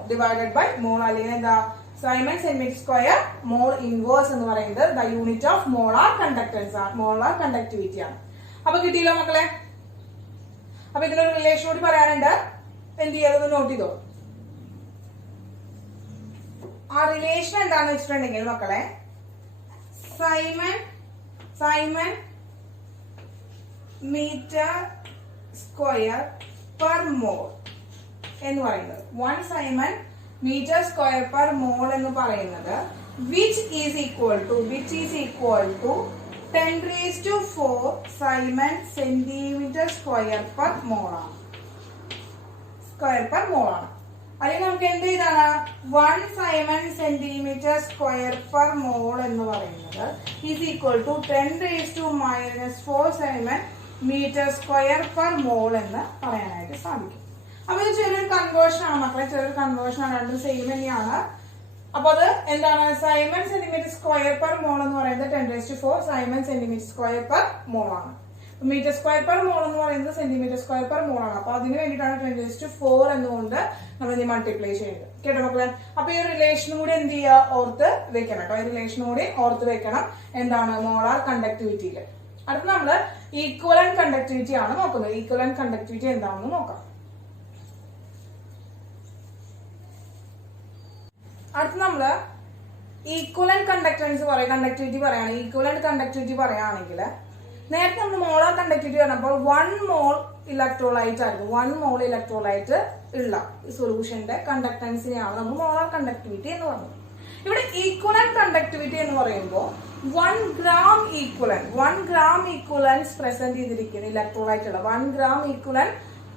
അല്ലെങ്കിൽ എന്താ? Siemens centimetre square mole inverse എന്ന് പറയുന്നത് the unit of molar conductivity ആണ്. അപ്പൊ കിട്ടിയല്ലോ മക്കളെ. അപ്പൊ ഇതിനൊരു റിലേഷൻ കൂടി പറയാനുണ്ട്. എന്ത് ചെയ്യാതെ നോട്ട് ചെയ്തോ. ആ റിലേഷൻ എന്താണെന്ന് വെച്ചിട്ടുണ്ടെങ്കിൽ മക്കളെ, siemens metre square per mole എന്ന് പറയുന്നത് 1 siemens metre square per mole എന്ന് പറയുന്നത് which is equal to 10⁴ siemens centimetre square per mole ആണ്. അല്ലെങ്കിൽ നമുക്ക് എന്ത് ചെയ്താണ്? 1 siemens centimetre square per mole എന്ന് പറയുന്നത് is equal to 10⁻⁻⁴ siemens metre square per mole എന്ന് പറയാനായിട്ട് സാധിക്കും. അപ്പൊ ഇത് ചെറിയൊരു കൺവേർഷൻ ആണ് മക്കളെ, രണ്ടും സെയിം തന്നെയാണ്. അപ്പൊ അത് എന്താണ്? Siemens centimetre square per mole എന്ന് പറയുന്നത് 10⁴ siemens centimetre square per mole ആണ്. മീറ്റർ സ്ക്വയർ പെർ മോൾ എന്ന് പറയുന്നത് സെന്റിമീറ്റർ സ്ക്വയർ പെർ മോൾ ആണ്. അപ്പൊ അതിന് വേണ്ടിയിട്ടാണ് 10⁴ എന്നുകൊണ്ട് നമ്മൾ ഇനി മൾട്ടിപ്ലൈ ചെയ്യുന്നത്. കേട്ടോ മക്കളെ? അപ്പൊ ഈ റിലേഷനും കൂടി എന്ത് ചെയ്യുക? ഓർത്ത് വെക്കണം കേട്ടോ. ഈ റിലേഷനും കൂടി ഓർത്ത് വെക്കണം. എന്താണ്? മോളാർ കണ്ടക്ടിവിറ്റിയിൽ. അടുത്ത നമ്മള് ഈക്വലന്റ് കണ്ടക്ടിവിറ്റി ആണ് നോക്കുന്നത്. ഈക്വലന്റ് കണ്ടക്ടിവിറ്റി എന്താണെന്ന് നോക്കാം. അടുത്ത നമ്മള് ഈക്വലന്റ് കണ്ടക്ടിവിറ്റി പറയുകയാണെങ്കിൽ നേരത്തെ നമ്മൾ മോളാർ കണ്ടക്ടിവിറ്റി പറഞ്ഞപ്പോൾ 1 മോൾ ഇലക്ട്രോലൈറ്റ് ആയിരുന്നു. 1 മോൾ ഇലക്ട്രോലൈറ്റ് ഉള്ള സൊല്യൂഷന്റെ കണ്ടക്ടൻസിനെയാണ് നമ്മൾ മോളാർ കണ്ടക്ടിവിറ്റി എന്ന് പറയുന്നത്. ഇവിടെ ഈക്വലന്റ് കണ്ടക്ടിവിറ്റി എന്ന് പറയുമ്പോൾ 1 ഗ്രാം ഈക്വലൻസ് പ്രസന്റ് ചെയ്തിരിക്കുന്ന ഇലക്ട്രോലൈറ്റ് ഉള്ള 1 ഗ്രാം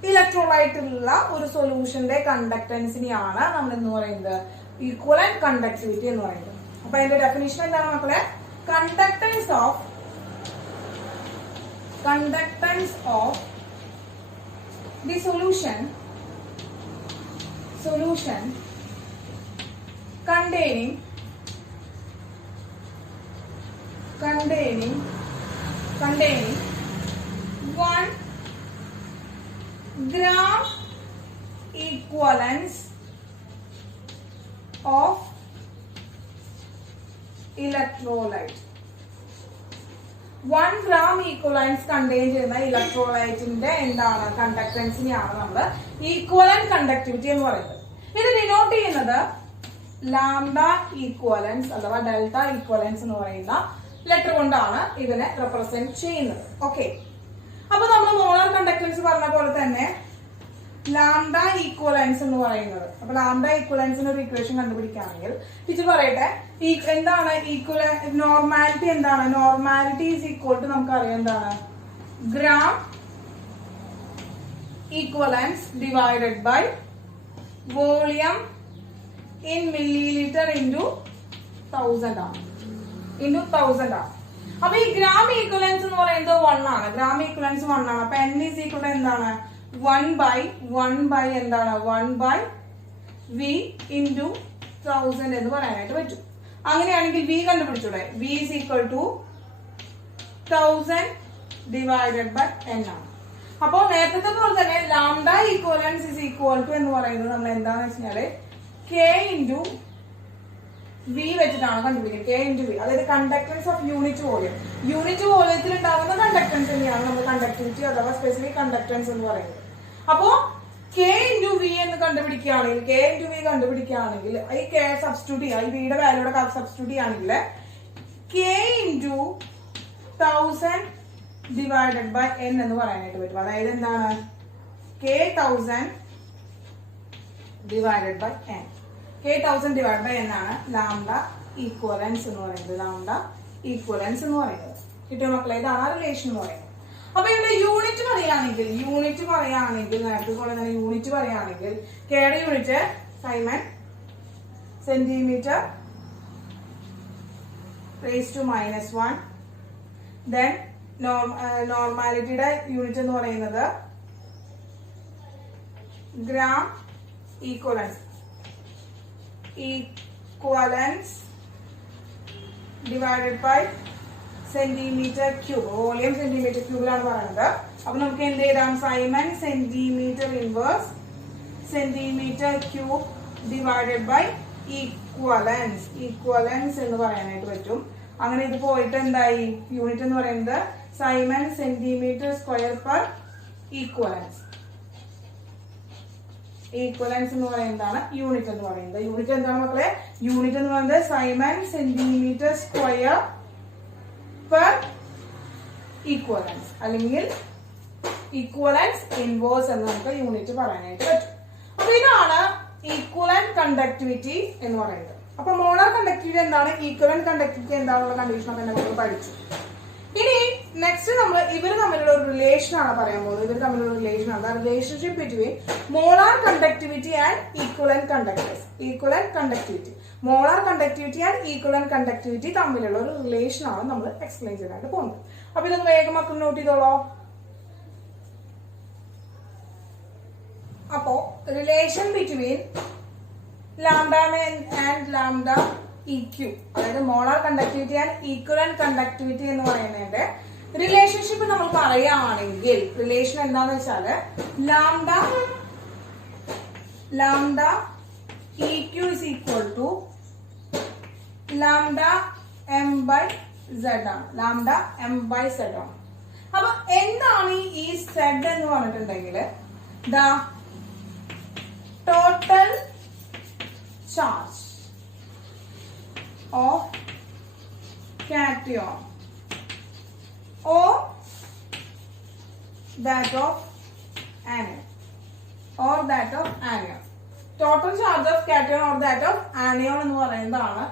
ഇലക്ട്രോലൈറ്റ് ഉള്ള ഒരു സൊല്യൂഷന്റെ കണ്ടക്ടൻസിനെയാണ് നമ്മൾ എന്ന് പറയുന്നത് ഈക്വലന്റ് കണ്ടക്ടിവിറ്റി എന്ന് പറയുന്നത്. അപ്പൊ അതിന്റെ ഡെഫിനിഷൻ എന്താണ് മക്കളെ? Conductance of the solution containing 1 gram equivalence of electrolyte. 1 gram equivalence contain ചെയ്യുന്ന ഇലക്ട്രോലൈറ്റിന്റെ എന്താണ്? കണ്ടക്ടൻസിനെയാണ് നമ്മൾ ഈക്വലന്റ് കണ്ടക്ടിവിറ്റി എന്ന് പറയുന്നത്. ഇത് ഡിനോട്ട് ചെയ്യുന്നത് ലാംഡ ഈക്വലൻസ് അഥവാ ഡെൽറ്റ ഈക്വലൻസ് എന്ന് പറയുന്ന ലെറ്റർ കൊണ്ടാണ് ഇതിനെ റെപ്രസെന്റ് ചെയ്യുന്നത്. ഓക്കെ. അപ്പൊ നമ്മൾ മോളാർ കണ്ടക്ടൻസ് പറഞ്ഞ പോലെ തന്നെ ലാംഡ ഈക്വലൻസ് എന്ന് പറയുന്നത്. അപ്പൊ ലാംഡ ഈക്വലൻസിന് ഒരു ഇക്വേഷൻ കണ്ടുപിടിക്കുകയാണെങ്കിൽ ടീച്ചർ പറയട്ടെ, എന്താണ് നോർമാലിറ്റി എന്താണ്? നോർമാലിറ്റി ഈസ് ഈക്വൽ ടു നമുക്കറിയാം എന്താണ്? Gram equivalents divided by volume in millilitre into 1000 ആണ്. അപ്പൊ ഈ ഗ്രാം ഈക്വലൻസ് എന്ന് പറയുന്നത് 1 ആണ്. അപ്പൊ n ഈസ് ഈക്വൽ ടു എന്താണ്? 1 by എന്താണ്? 1 by v into 1000 എന്ന് പറയാനായിട്ട് പറ്റും. അങ്ങനെയാണെങ്കിൽ v കണ്ടുപിടിച്ചൂടെ? v is equal to 1000 divided by n ആണ്. അപ്പോ നേരത്തെ പോലെ തന്നെ lambda equivalence is equal to എന്ന് പറയുന്നത് നമ്മൾ എന്താണെന്ന് വെച്ചാല് k into v വെച്ചിട്ടാണ് കണ്ടുപിടിക്കുന്നത്. k into v, അതായത് കണ്ടക്ടൻസ് ഓഫ് യൂണിറ്റ് വോളിയത്തിൽ ഉണ്ടാകുന്ന കണ്ടക്ടൻസ് തന്നെയാണ് നമ്മൾ കണ്ടക്ടിവിറ്റി അഥവാ സ്പെസിഫിക് കണ്ടക്ടൻസ് എന്ന് പറയുന്നത്. അപ്പോ k into v എന്ന് കണ്ടുപിടിക്കുകയാണെങ്കിൽ ഈ k സബ്സ്റ്റിറ്റ്യൂട്ട് ചെയ്യുക, ഈ v യുടെ വാല്യൂടെ സബ്സ്റ്റിറ്റ്യൂട്ട് ചെയ്യുകയാണെങ്കിൽ k into 1000 divided by n എന്ന് പറയാനായിട്ട് പറ്റും. അതായത് എന്താണ് k 1000 divided by n. k 1000 divided by n ആണ് ലാംഡ ഈക്വലൻസ് എന്ന് പറയുന്നത്. ലാംഡ ഈക്വലൻസ് എന്ന് പറയുന്നത് കിട്ടിയ മക്കളെ, ഇതാണ് റിലേഷൻ എന്ന് പറയുന്നത്. അപ്പൊ ഇവിടെ യൂണിറ്റ് പറയുകയാണെങ്കിൽ നേരത്തെ പോലെ തന്നെ യൂണിറ്റ് പറയുകയാണെങ്കിൽ കെയുടെ unit siemens centimetre raise to -1. Then നോർമാലിറ്റിയുടെ യൂണിറ്റ് എന്ന് പറയുന്നത് gram equivalents divided by centimetre cube. Volume centimetre ക്യൂബിലാണ് പറയുന്നത്. അപ്പൊ നമുക്ക് എന്ത് ചെയ്താം? Siemens centimetre inverse centimetre cube divided by equivalents എന്ന് പറയാനായിട്ട് പറ്റും. അങ്ങനെ ഇത് പോയിട്ട് എന്തായി? യൂണിറ്റ് എന്ന് പറയുന്നത് Simon centimetre square per equivalence. Equivalence എന്ന് പറയുന്നതാണ് യൂണിറ്റ് എന്ന് പറയുന്നത്. യൂണിറ്റ് എന്താണ് മക്കളെ? യൂണിറ്റ് എന്ന് പറയുന്നത് Simon centimetre square per equivalence, അല്ലെങ്കിൽ ഈക്വലൻസ് ഇൻവേഴ്സ് എന്ന് നമുക്ക് യൂണിറ്റ് പറയാനായിട്ട് പറ്റും. അപ്പൊ ഇതാണ് ഈക്വലന്റ് കണ്ടക്ടിവിറ്റി എന്ന് പറയുന്നത്. അപ്പൊ മോളാർ കണ്ടക്ടിവിറ്റി എന്താണ്, ഈക്വലന്റ് കണ്ടക്ടിവിറ്റി എന്താണെന്നുള്ള കണ്ടീഷൻ ഒക്കെ നമ്മൾ പഠിച്ചു. ഇനി നെക്സ്റ്റ് നമ്മൾ ഇവർ തമ്മിലുള്ള ഒരു റിലേഷൻ ആണ് പറയാൻ പോകുന്നത്. ഇവർ തമ്മിലുള്ള റിലേഷൻ ആണ് relationship between molar conductivity and equivalent conductors. Equivalent conductivity, molar conductivity and equivalent conductivity തമ്മിലുള്ള ഒരു റിലേഷൻ ആണ് നമ്മൾ എക്സ്പ്ലെയിൻ ചെയ്യാനായിട്ട് പോകുന്നത്. അപ്പൊ ഇതൊന്ന് വേഗം മക്കൾ നോട്ട് ചെയ്തോളോ. അപ്പോ relation between lambda and lambda EQ, അതായത് molar conductivity and equivalent conductivity എന്ന് പറയുന്നതിന്റെ റിലേഷൻഷിപ്പ് നമ്മൾ പറയുകയാണെങ്കിൽ റിലേഷൻ എന്താന്ന് വെച്ചാല് lambda EQ is equal to lambda m/z ആണ്. ലാംഡ m/z ആണ്. അപ്പൊ എന്താണ് ഈ z എന്ന് പറഞ്ഞിട്ടുണ്ടെങ്കിൽ the total charge of cation or that of anion, total charge of cation or that of anion എന്ന് പറയുന്നതാണ്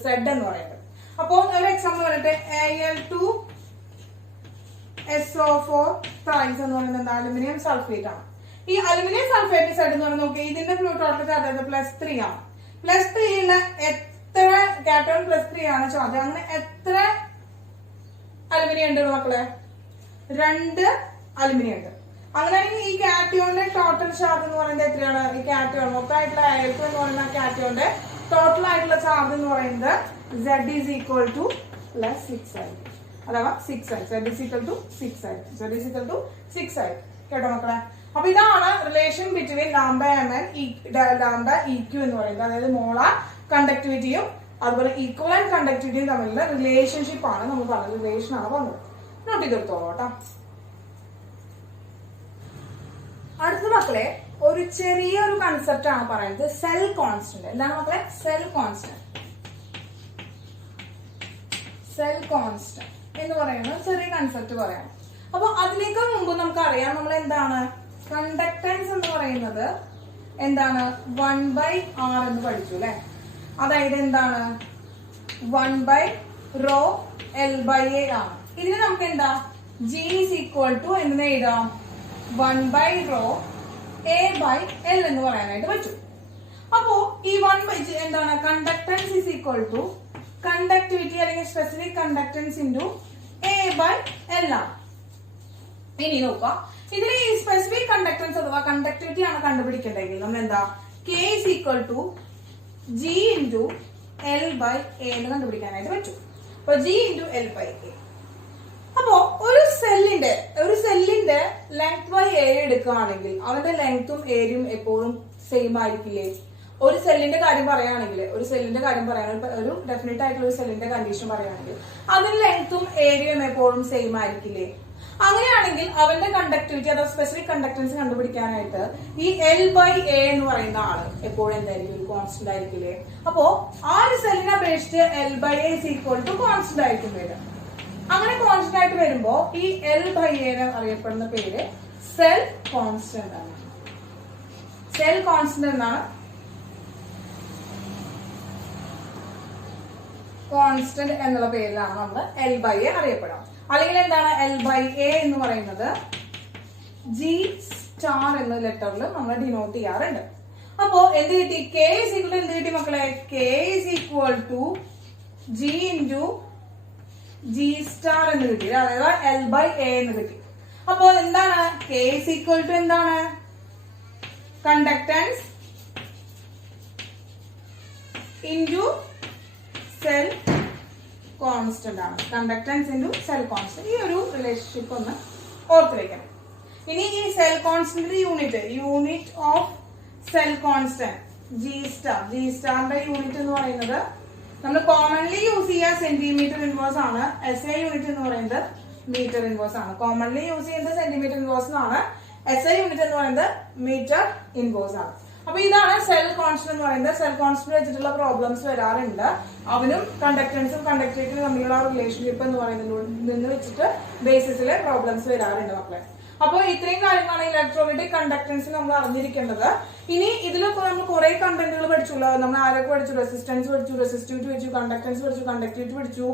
z എന്ന് പറയുന്നത്. അപ്പോൾ ഒരു എക്സാമ്പിൾ പറയട്ടെ, Al2SO4 thrice എന്ന് പറയുന്നത് എന്താ? അലുമിനിയം സൾഫേറ്റ് ആണ്. ഈ അലുമിനിയം സൾഫേറ്റ് z എന്ന് പറയുന്നത് നോക്കി, ഇതിന്റെ ടോട്ടൽ ചാർജ് +3 ആണ്. +3 എത്ര കാറ്റോൺ +3 ആണ് ചാർജ്. അങ്ങനെ എത്ര അലുമിനിയം ഉണ്ട് മക്കളെ? 2 അലുമിനിയം ഉണ്ട്. അങ്ങനെയാണെങ്കിൽ ഈ കാറ്റോണിന്റെ ടോട്ടൽ ചാർജ് എന്ന് പറയുന്നത് എത്രയാണ്? ഈ കാറ്റോൺ മൊത്തമായിട്ടുള്ള Al2 എന്ന് പറയുന്ന കാറ്റോണിന്റെ ടോട്ടൽ ആയിട്ടുള്ള ചാർജ് എന്ന് പറയുന്നത് Z is equal to +6 ആയിരിക്കും. അഥവാ 6 ആയി. Z is equal to 6 ആയിരിക്കും. Z is equal to 6 ആയിരിക്കും. കേട്ടോ മക്കളെ? അപ്പൊ ഇതാണ് റിലേഷൻ ബിറ്റ്വീൻ ലാംഡ EQ എന്ന് പറയുന്നത്. അതായത് മോളാർ കണ്ടക്ടിവിറ്റിയും അതുപോലെ ഈക്വലന്റ് കണ്ടക്ടിവിറ്റിയും തമ്മിലുള്ള റിലേഷൻഷിപ്പ് ആണ് നമ്മൾ പറഞ്ഞത്. റിലേഷൻ ആണ് പറഞ്ഞത്. നോട്ട് ചെയ്തെടുത്തോളൂ കേട്ടോ. അടുത്ത മക്കളെ ഒരു ചെറിയൊരു കൺസെപ്റ്റ് ആണ് പറയുന്നത്, സെൽ കോൺസ്റ്റന്റ്. എന്താണ് മക്കളെ? സെൽ കോൺസ്റ്റന്റ് എന്ന് പറയുന്ന ചെറിയ കൺസെപ്റ്റ് പറയാം. അപ്പൊ അതിനേക്കാൾ മുമ്പ് നമുക്കറിയാം നമ്മൾ എന്താണ് കണ്ടക്ടൻസ് എന്ന് പറയുന്നത് എന്താണ്? 1/r എന്ന് പഠിച്ചു അല്ലെ? അതായത് എന്താണ്? 1/ρLA ആണ്. ഇതിന് നമുക്ക് എന്താ G is equal to എന്ന് എഴുതാം 1/ρA/L എന്ന് പറയാനായിട്ട് പറ്റും. അപ്പോ ഈ 1/G എന്താണ്? Conductance is equal to conductivity അല്ലെങ്കിൽ സ്പെസിഫിക് കണ്ടക്ടൻസ് ഇൻറ്റു A/L ആണ്. ഇനി നോക്കാം, ഇതിന് ഈ സ്പെസിഫിക് കണ്ടക്ടൻസ് അഥവാ കണ്ടക്ടിവിറ്റി ആണ് കണ്ടുപിടിക്കേണ്ടെങ്കിൽ നമ്മൾ എന്താ K is equal to G into L/A എന്ന് കണ്ടുപിടിക്കാനായിട്ട് പറ്റും. അപ്പൊ G into L/A. അപ്പോ ഒരു സെല്ലിന്റെ ലെങ്ത് ബൈ ഏരിയ എടുക്കുകയാണെങ്കിൽ അവന്റെ ലെങ്ത്തും ഏരിയയും എപ്പോഴും സെയിം ആയിരിക്കില്ലേ? ഒരു സെല്ലിന്റെ കാര്യം പറയുകയാണെങ്കിൽ ഒരു ഡെഫിനറ്റ് ആയിട്ടുള്ള ഒരു സെല്ലിന്റെ കണ്ടീഷൻ പറയുകയാണെങ്കിൽ അതിന്റെ ലെങ്ത്തും ഏരിയയും എപ്പോഴും സെയിം ആയിരിക്കില്ലേ? അങ്ങനെയാണെങ്കിൽ അവന്റെ കണ്ടക്ടിവിറ്റി അഥവാ സ്പെസിഫിക് കണ്ടക്ടൻസ് കണ്ടുപിടിക്കാനായിട്ട് ഈ L ബൈ എ എന്ന് പറയുന്ന ആള് എപ്പോഴും എന്തായിരിക്കും, ഒരു കോൺസ്റ്റന്റ് ആയിരിക്കില്ലേ. അപ്പോ ആ ഒരു സെല്ലിനെ അപേക്ഷിച്ച് L by A is equal to constant ആയിരിക്കും വരിക. അങ്ങനെ കോൺസ്റ്റന്റ് ആയിട്ട് വരുമ്പോ ഈ L ബൈ എ അറിയപ്പെടുന്ന പേര് സെൽ കോൺസ്റ്റന്റ് ആണ്. സെൽ കോൺസ്റ്റന്റ് എന്നാണ് കോൺസ്റ്റന്റ് എന്നുള്ള പേരിലാണ് നമ്മൾ L ബൈ എ അറിയപ്പെടാം. അല്ലെങ്കിൽ എന്താണ് L ബൈ എ എന്ന് പറയുന്നത് G സ്റ്റാർ എന്ന ലെറ്ററിൽ നമ്മൾ ഡിനോട്ട് ചെയ്യാറുണ്ട്. അപ്പോ എന്ത് കിട്ടി, K is equal to എന്ത് കിട്ടി മക്കളെ, K is equal to G into G star എന്ന് കിട്ടി, അതായത് L ബൈ എ എന്ന് കിട്ടി. അപ്പോ എന്താണ് K is equal to എന്താണ്, കണ്ടക്ടൻസ് ഇൻറ്റു സെൽ കോൺസ്റ്റന്റ് ആണ്. കണ്ടക്ടൻസ് ഇൻറ്റു സെൽ കോൺസ്റ്റന്റ്, ഈ ഒരു റിലേഷൻഷിപ്പ് ഒന്ന് ഓർത്ത് വെക്കണം. ഇനി ഈ cell constant unit of cell constant G സ്റ്റാറിന്റെ യൂണിറ്റ് എന്ന് പറയുന്നത് നമ്മൾ കോമൺലി യൂസ് ചെയ്യുക സെന്റിമീറ്റർ ഇൻവേഴ്സ് ആണ്. SI യൂണിറ്റ് എന്ന് പറയുന്നത് മീറ്റർ ഇൻവേഴ്സ് ആണ്. കോമൺലി യൂസ് ചെയ്യുന്നത് സെന്റിമീറ്റർ ഇൻവേഴ്സ് ആണ്. SI യൂണിറ്റ് എന്ന് പറയുന്നത് മീറ്റർ ഇൻവേഴ്സ് ആണ്. അപ്പൊ ഇതാണ് സെൽ കോൺസ്റ്റന്റ് എന്ന് പറയുന്നത്. സെൽ കോൺസ്റ്റന്റ് വെച്ചിട്ടുള്ള പ്രോബ്ലംസ് വരാറുണ്ട്. അവനും കണ്ടക്ടൻസും കണ്ടക്ടിവിറ്റിയും തമ്മിലുള്ള റിലേഷൻഷിപ്പ് എന്ന് പറയുന്നതിൽ നിന്ന് വെച്ചിട്ട് ബേസിസിലെ പ്രോബ്ലംസ് വരാറുണ്ട് മക്കളെ. അപ്പോൾ ഇത്രയും കാര്യങ്ങളാണ് ഇലക്ട്രോലൈറ്റിക് കണ്ടക്ടൻസ് നമ്മൾ അറിഞ്ഞിരിക്കേണ്ടത്. ഇനി ഇതിലൊക്കെ നമ്മൾ കുറെ കണ്ടന്റുകൾ പഠിച്ചുള്ളൂ. നമ്മൾ ആരൊക്കെ പഠിച്ചു, റെസിസ്റ്റൻസ് പഠിച്ചു, റെസിസ്റ്റിവിറ്റി പഠിച്ചു, കണ്ടക്ടൻസ് പഠിച്ചു, കണ്ടക്ടിവിറ്റി പഠിച്ചു.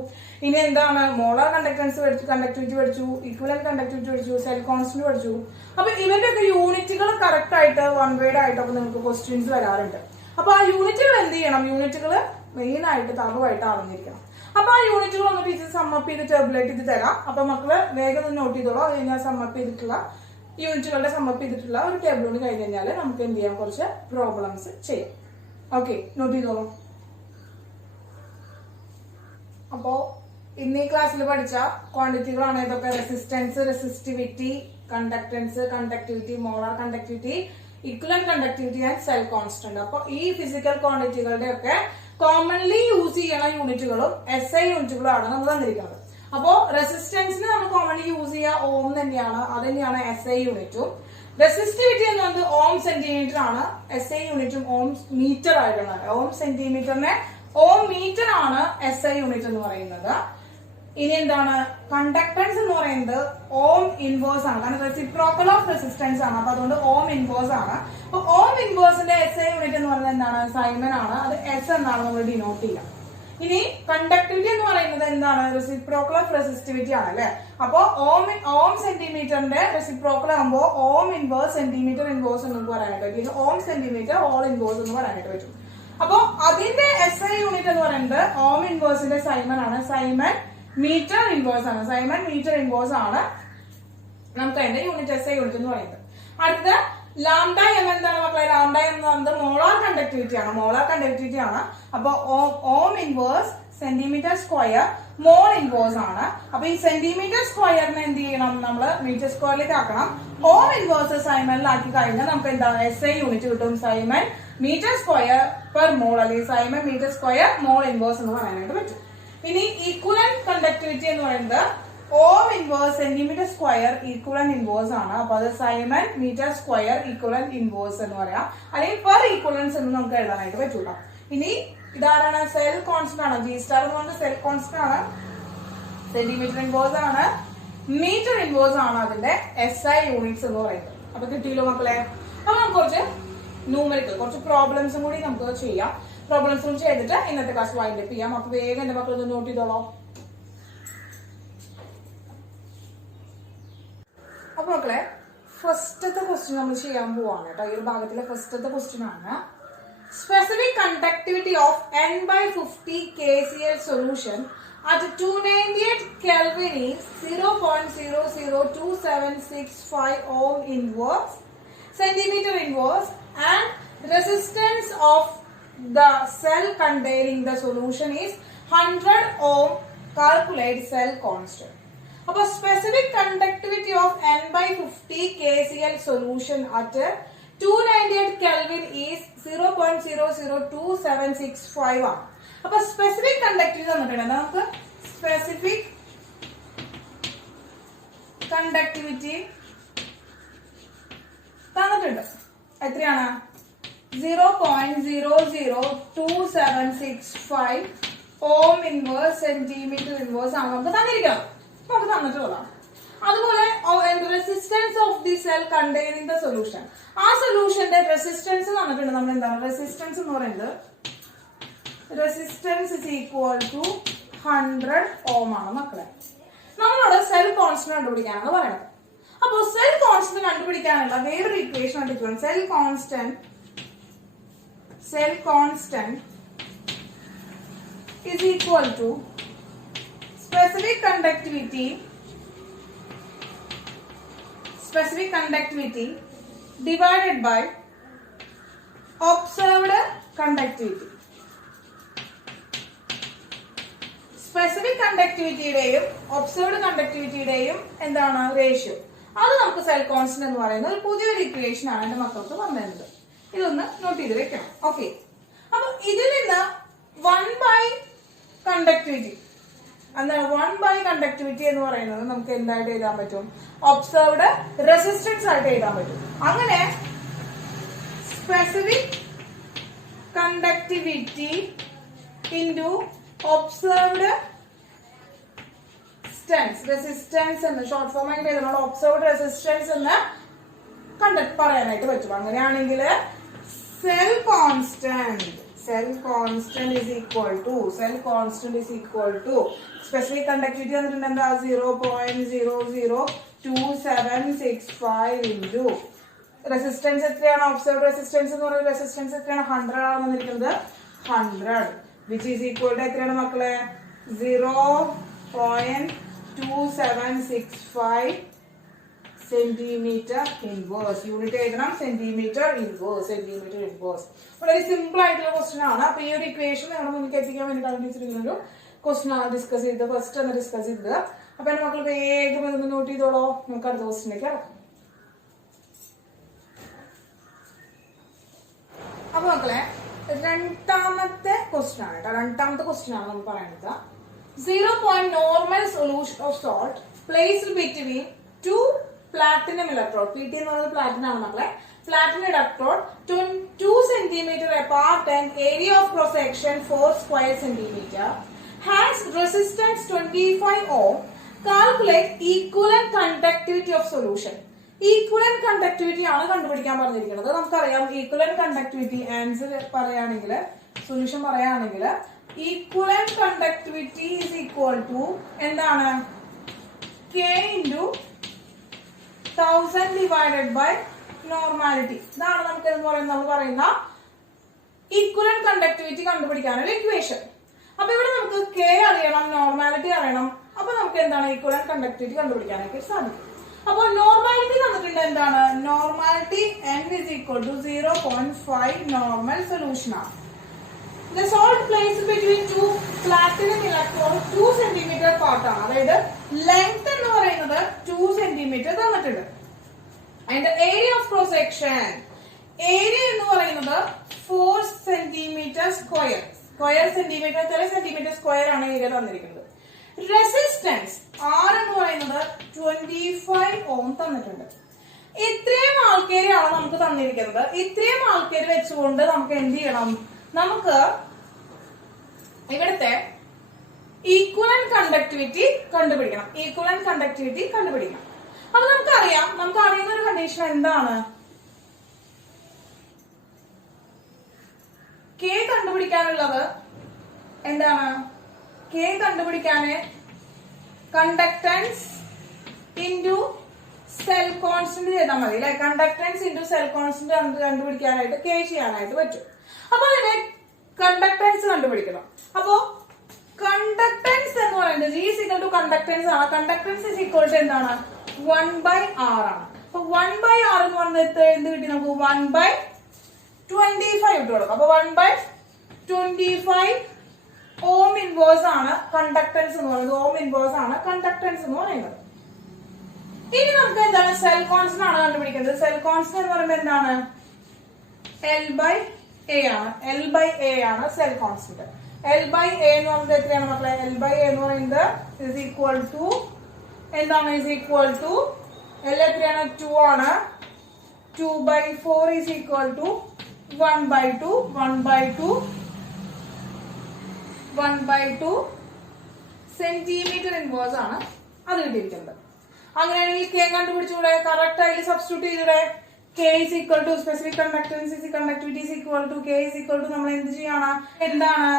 ഇനി എന്താണ് മോളാർ കണ്ടക്ടൻസ് പഠിച്ചു, കണ്ടക്ടിവിറ്റി പഠിച്ചു, ഈക്വലന്റ് കണ്ടക്ടിവിറ്റി പഠിച്ചു, സെൽ കോൺസ്റ്റന്റ് പഠിച്ചു. അപ്പൊ ഇവന്റെ ഒക്കെ യൂണിറ്റുകൾ കറക്റ്റ് ആയിട്ട് വൺ വേർഡ് ആയിട്ടൊക്കെ നിങ്ങൾക്ക് ക്വസ്റ്റ്യൻസ് വരാറുണ്ട്. അപ്പൊ ആ യൂണിറ്റുകൾ എന്ത് ചെയ്യണം, യൂണിറ്റുകൾ മെയിൻ ആയിട്ട് തറവായിട്ട് അറിഞ്ഞിരിക്കണം. അപ്പൊ ആ യൂണിറ്റുകൾ ഒന്ന് ടീച്ചർ സമ്മപ്പ് ചെയ്ത് ടേബിളേറ്റ് ചെയ്ത് തരാം. അപ്പൊ മക്കള് വേഗം ഒന്ന് നോട്ട് ചെയ്തോളൂ. അത് കഴിഞ്ഞാൽ സമ്മപ്പ് ചെയ്തിട്ടുള്ള യൂണിറ്റുകളുടെ സമ്മപ്പ് ചെയ്തിട്ടുള്ള ഒരു ടേബിളോട് കഴിഞ്ഞ് കഴിഞ്ഞാൽ നമുക്ക് എന്ത് ചെയ്യാം, കുറച്ച് പ്രോബ്ലംസ് ചെയ്യാം. ഓക്കെ, നോട്ട് ചെയ്തോളൂ. അപ്പോ ഇന്ന് ഈ ക്ലാസ്സിൽ പഠിച്ച ക്വാണ്ടിറ്റികളാണ് ഇതൊക്കെ. Resistance, resistivity, conductance, conductivity, molar conductivity, equivalent conductivity and cell constant. അപ്പൊ ഈ ഫിസിക്കൽ ക്വാണ്ടിറ്റികളുടെ ഒക്കെ കോമൺലി യൂസ് ചെയ്യുന്ന യൂണിറ്റുകളും SI യൂണിറ്റുകളും ആണ് നമ്മൾ തന്നിരിക്കുന്നത്. അപ്പോ റെസിസ്റ്റൻസിന് നമ്മൾ കോമൺലി യൂസ് ചെയ്യുക ഓം തന്നെയാണ്, അത് തന്നെയാണ് SI യൂണിറ്റും. റെസിസ്റ്റിവിറ്റി എന്ന് പറയുന്നത് ഓം സെന്റിമീറ്റർ ആണ്, SI യൂണിറ്റും ഓം മീറ്റർ ആയിട്ടാണ്. ഓം സെന്റിമീറ്ററിനെ ഓം മീറ്റർ ആണ് SI യൂണിറ്റ് എന്ന് പറയുന്നത്. ഇനി എന്താണ് കണ്ടക്ടൻസ് എന്ന് പറയുന്നത് ഓം ഇൻവേഴ്സ് ആണ്, കാരണം റെസിപ്രോക്കൽ ഓഫ് റെസിസ്റ്റൻസ് ആണ്. അപ്പൊ അതുകൊണ്ട് ഓം ഇൻവേഴ്സ് ആണ്. അപ്പൊ ഓം ഇൻവേഴ്സിന്റെ SI യൂണിറ്റ് എന്ന് പറയുന്നത് എന്താണ്, സൈമൻ ആണ്. അത് S എന്നാണ് നമ്മൾ ഡിനോട്ട് ചെയ്യുക. ഇനി കണ്ടക്ടിവിറ്റി എന്ന് പറയുന്നത് എന്താണ്, റെസിപ്രോക്കൽ ഓഫ് റെസിസ്റ്റിവിറ്റി ആണ് അല്ലെ. അപ്പൊ ഓം സെന്റിമീറ്ററിന്റെ റെസിപ്രോക്കൽ ആകുമ്പോൾ ഓം ഇൻവേഴ്സ് സെന്റിമീറ്റർ ഇൻവേഴ്സ് എന്ന് പറയാനായിട്ട് പറ്റും. ഓം സെന്റിമീറ്റർ ഓൾ ഇൻവേഴ്സ് എന്ന് പറയാനായിട്ട് പറ്റും. അപ്പൊ അതിന്റെ SI യൂണിറ്റ് എന്ന് പറയുന്നത് ഓം ഇൻവേഴ്സിന്റെ സൈമൻ ആണ്. സൈമൻ മീറ്റർ ഇൻവേഴ്സ് ആണ്. സൈമൻ മീറ്റർ ഇൻവേഴ്സ് ആണ് നമുക്ക് അതിന്റെ യൂണിറ്റ് SI യൂണിറ്റ് എന്ന് പറയുന്നത്. അടുത്ത ലാംഡ എം എന്താണ് മക്കളെ, ലാംഡ എം എന്ന് പറയുന്നത് മോളാർ കണ്ടക്ടിവിറ്റി ആണ്. മോളാർ കണ്ടക്ടിവിറ്റി ആണ്. അപ്പൊ ohm inverse centimetre square mole inverse ആണ്. അപ്പൊ ഈ സെന്റിമീറ്റർ സ്ക്വയറിനെ എന്ത് ചെയ്യണം, നമ്മൾ മീറ്റർ സ്ക്വയറിലേക്ക് ആക്കണം. ഓം ഇൻവേഴ്സ് സൈമനിലാക്കി കഴിഞ്ഞാൽ നമുക്ക് എന്താണ് SI യൂണിറ്റ് കിട്ടും. Siemens metre square per mole, അല്ലെങ്കിൽ siemens metre square mole inverse എന്ന് പറയാനായിട്ട് പറ്റും. ഇനി ഈക്വലന്റ് കണ്ടക്ടിവിറ്റി എന്ന് പറയുന്നത് ohm inverse centimetre square equivalent inverse ആണ്. അപ്പൊ അത് siemens metre square equivalent inverse എന്ന് പറയാം, അല്ലെങ്കിൽ പെർ ഈക്വലൻസ് എന്ന് നമുക്ക് എഴുതാനായിട്ട് പറ്റൂല. ഇനി ഇതാരാണ്, സെൽ കോൺസ്റ്റന്റ് ആണ്. G സ്റ്റാർ എന്ന് പറഞ്ഞാൽ സെൽ കോൺസ്റ്റന്റ് ആണ്, സെന്റിമീറ്റർ ഇൻവേഴ്സ് ആണ്, മീറ്റർ ഇൻവേഴ്സ് ആണ് അതിന്റെ SI യൂണിറ്റ്സ് എന്ന് പറയുന്നത്. അപ്പൊ കിട്ടിയല്ലോ മക്കളെ. അപ്പൊ നമുക്ക് കുറച്ച് ന്യൂമറിക്കൽ കുറച്ച് പ്രോബ്ലംസും കൂടി നമുക്ക് ചെയ്യാം. പ്രോബ്ലംസും ചെയ്തിട്ട് ഇന്നത്തെ ക്ലാസ് വൈൻഡ് അപ്പ് ചെയ്യാം. അപ്പൊ വേഗം എന്റെ മക്കൾ നോട്ട് ചെയ്തോളോ. അപ്പൊ മക്കളെ ഫസ്റ്റത്തെ ക്വസ്റ്റ്യൻ നമ്മൾ ചെയ്യാൻ പോവാണ് കേട്ടോ. ഈ ഒരു ഭാഗത്തിലെ ഫസ്റ്റത്തെ ക്വസ്റ്റ്യൻ ആണ്. Specific conductivity of N/50 KCl solution at 298 Kelvin is 0.002765 ohm inverse, centimeter inverse, and resistance of the cell containing the solution is 100 ohm. Calculate cell constant. About specific conductivity of N/50 KCl solution at 298 Kelvin is 0.002765 ആണ്. അപ്പൊ specific conductivity തന്നിട്ടുണ്ട്. നമുക്ക് specific conductivity തന്നിട്ടുണ്ട്. എത്രയാണ്? 0.00275 ഓം inverse centimetre inverse ആണ് നമുക്ക് തന്നിരിക്കണം. നമുക്ക് തന്നിട്ടുള്ളതാണ്. അതുപോലെ resistance of the cell containing the solution. ആ സൊല്യൂഷന്റെ റെസിസ്റ്റൻസ് തന്നിട്ടുണ്ട്. നമ്മൾ എന്താണ് റെസിസ്റ്റൻസ് എന്ന് പറയുന്നത്? റെസിസ്റ്റൻസ് ഇസ് ഈക്വൽ ടു 100 ഓം ആണ് മക്കളെ. നമ്മളോട് സെൽ കോൺസ്റ്റന്റ് കണ്ടുപിടിക്കാനാണ് പറയുന്നത്. അപ്പോ സെൽ കോൺസ്റ്റന്റ് കണ്ടുപിടിക്കാനുള്ള വേറൊരു ഇക്വേഷൻ എടുക്കണം. Cell constant is equal to specific conductivity divided by observed conductivity. Specific കണ്ടക്ടിവിറ്റിയുടെയും ഒബ്സർവ്ഡ് കണ്ടക്ടിവിറ്റിയുടെയും എന്താണ് റേഷ്യോ? അത് നമുക്ക് സെൽ കോൺസ്റ്റന്റ് എന്ന് പറയുന്ന ഒരു പുതിയൊരു ഇക്വേഷൻ ആണ് എന്റെ മക്കൾക്ക് പറഞ്ഞത്. ഇതൊന്ന് നോട്ട് ചെയ്ത് വെക്കണം. ഓക്കെ, അപ്പൊ ഇതിൽ നിന്ന് 1 by കണ്ടക്ടിവിറ്റി എന്താണ്? 1 by കണ്ടക്ടിവിറ്റി എന്ന് പറയുന്നത് നമുക്ക് എന്തായിട്ട് എഴുതാൻ പറ്റും? ഒബ്സർവ്ഡ് റെസിസ്റ്റൻസ് ആയിട്ട് എഴുതാൻ പറ്റും. അങ്ങനെ specific conductivity into observed resistance എന്ന് ഷോർട്ട് ഫോം ആയിട്ട് എഴുതണം. ഒബ്സർവ്ഡ് റെസിസ്റ്റൻസ് എന്ന് പറയാനായിട്ട് പറ്റും. അങ്ങനെയാണെങ്കിൽ cell constant is equal to specific conductivity തന്നിട്ടുണ്ട് എന്താ? 0.00275 into റെസിസ്റ്റൻസ് എത്രയാണ്? ഒബ്സർവ്ഡ് റെസിസ്റ്റൻസ് എന്ന് പറയുന്നത് റെസിസ്റ്റൻസ് എത്രയാണ്? 100 ആണ് വന്നിരിക്കുന്നത്. 100 which is equal to എത്രയാണ് മക്കളെ? 0.2765 സെന്റിമീറ്റർ ഇൻവേഴ്സ്. യൂണിറ്റ് എഴുതണം, സെന്റിമീറ്റർ ഇൻവേഴ്സ്. വളരെ സിമ്പിൾ ആയിട്ടുള്ള ക്വസ്റ്റൻ ആണ്. അപ്പൊ ഈ ഒരു ഇക്വേഷൻ നിങ്ങളുടെ മുന്നിൽ എത്തിക്കാൻ വേണ്ടിയിട്ടാണ് ടീച്ചർ ഒരു ക്വസ്റ്റൻ ഡിസ്കസ് ചെയ്തത്. ഫസ്റ്റ് ആണ് ഡിസ്കസ് ചെയ്തത്. അപ്പൊ എന്റെ മക്കൾ വേഗം ഇതൊന്ന് നോട്ട് ചെയ്തോളോ. നമുക്ക് അടുത്ത ക്വസ്റ്റിലേക്ക് ഇറക്കാം. അപ്പൊ മക്കളെ രണ്ടാമത്തെ ക്വസ്റ്റൻ ആണ് കേട്ടോ. രണ്ടാമത്തെ ക്വസ്റ്റൻ ആണ് നമ്മൾ പറയുന്നത്. 0 point normal solution of salt placed between two platinum electrode. PT എന്ന് പറയുന്നത് പ്ലാറ്റിനം ആണ് മക്കളെ. Platinum electrode 2 cm apart and area of cross section 4 square centimeter has resistance 25 ohm. Calculate equivalent conductivity of solution. Equivalent conductivity ആണ് കണ്ടുപിടിക്കാൻ പറഞ്ഞിരിക്കുന്നത്. നമുക്കറിയാം equivalent conductivity answer പറയുകയാണെങ്കിൽ solution പറയുകയാണെങ്കിൽ equivalent conductivity is equal to എന്താണ്? K into 1000 divided by normality. ഇതാണ് നമുക്ക് എന്ന് പറയുന്നത് നമ്മൾ പറയുന്ന ഈക്വലന്റ് കണ്ടക്ടിവിറ്റി കണ്ടുപിടിക്കാനുള്ള ഇക്വേഷൻ. അപ്പൊ ഇവിടെ നമുക്ക് K അറിയണം, നോർമാലിറ്റി അറിയണം. അപ്പൊ നമുക്ക് എന്താണ് ഈക്വലന്റ് കണ്ടക്ടിവിറ്റി കണ്ടുപിടിക്കാനൊക്കെ സാധിക്കും. അപ്പോൾ നോർമാലിറ്റി തന്നിട്ടുണ്ട് എന്താണ്? Normality n is equal to 0.5 normal solution ആണ്. The salt placed between two platinum electrodes 2 cm apart ആണ്. അതായത് ലെങ്ത് എന്ന് പറയുന്നത് 2 cm തന്നിട്ടുണ്ട്. അതിന്റെ area of cross section area എന്ന് പറയുന്നത് 4 cm square. Centimetre centimetre square ആണ് ഏരിയ തന്നിരിക്കുന്നത്. റെസിസ്റ്റൻസ് R എന്ന് പറയുന്നത് 25 ഓം തന്നിട്ടുണ്ട്. ഇത്രയും ആൾക്കാരെയാണ് നമുക്ക് തന്നിരിക്കുന്നത്. ഇത്രയും ആൾക്കാർ വെച്ചുകൊണ്ട് നമുക്ക് എന്ത് ചെയ്യണം? നമുക്ക് ഇവിടുത്തെ ഈക്വലന്റ് കണ്ടക്ടിവിറ്റി കണ്ടുപിടിക്കണം. അപ്പൊ നമുക്ക് അറിയുന്ന ഒരു കണ്ടീഷൻ എന്താണ്? K കണ്ടുപിടിക്കാനുള്ളത് എന്താണ്? K കണ്ടുപിടിക്കാന് കണ്ടക്ടൻസ് ഇൻറ്റു സെൽ കോൺസ്റ്റന്റ് ചെയ്താൽ മതി അല്ലെ? കണ്ടക്ടൻസ് ഇൻറ്റു സെൽ കോൺസ്റ്റന്റ് കണ്ടുപിടിക്കാനായിട്ട് K ചെയ്യാനായിട്ട് പറ്റും. അപ്പൊ അതിനെ കണ്ടക്ടൻസ് കണ്ടുപിടിക്കണം. അപ്പോ കണ്ടക്ടൻസ് എന്ന് പറയുന്നത് G is equal to conductance ആണ്. കണ്ടക്ടൻസ് is equal to എന്താണ്? 1/R ആണ്. അപ്പൊ 1/R എന്ന് പറഞ്ഞത് എന്ത് കിട്ടി നമുക്ക്? 1/25 ഇട്ട് കൊടുക്കും. അപ്പൊ 1/25 ഓം ഇൻവേഴ്സ് ആണ് കണ്ടക്ടൻസ് എന്ന് പറയുന്നത്. ഓം ഇൻവേഴ്സ് ആണ് കണ്ടക്ടൻസ് എന്ന് പറയുന്നത്. ഇനി നമുക്ക് എന്താണ്? സെൽ കോൺസ്റ്റന്റ് ആണ് കണ്ടുപിടിക്കുന്നത്. സെൽ കോൺസ്റ്റന്റ് എന്ന് പറയുമ്പോൾ എന്താണ്? L/A ആണ്. L/A ആണ് സെൽ കോൺസ്റ്റന്റ്. L/A എന്ന് പറയുന്നത് എത്രയാണ് മക്കളെ? L/A എന്ന് പറയുന്നത് is equal to എന്താണ് ഈസ് ഈക്വൽ ടു L എത്രയാണ് 2 ആണ് 2/4 is equal to 1/2 1/2 centimetre inverse ആണ് അത് കിട്ടിയിരിക്കുന്നത്. അങ്ങനെയാണെങ്കിൽ K കണ്ടുപിടിച്ചൂടെ, കറക്റ്റ് ആയിട്ട് സബ്സ്റ്റിറ്റ്യൂട്ട് ചെയ്തൂടെ. K is equal to specific conductance is conductivity is equal to K is equal to നമ്മൾ എന്ത് ചെയ്യണം, എന്താണ്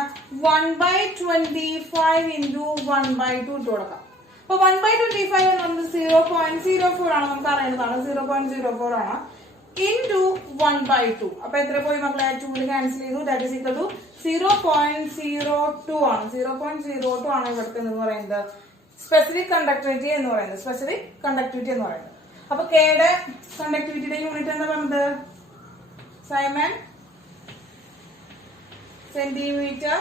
1/25 into 1/2 ഇട്ട് കൊടുക്കാം. അപ്പൊ 1/25 നമുക്ക് 0.04 ആണ്, നമുക്ക് അറിയുന്നതാണ് 0.04 ആണ് into 1/2. അപ്പൊ എത്ര പോയി മക്കളെ, 2 ക്യാൻസൽ ചെയ്തു. ദാറ്റ് ഈസ് ഈക്വൽ ടു 0.02 ആണ്. 0.02 ആണ് ഇവിടുത്തെ എന്ന് പറയുന്നത് സ്പെസിഫിക് കണ്ടക്ടിവിറ്റി എന്ന് പറയുന്നത്. അപ്പൊ കെയുടെ കണ്ടക്ടിവിറ്റിയുടെ യൂണിറ്റ് എന്താ പറഞ്ഞത്, സൈമൺ സെന്റിമീറ്റർ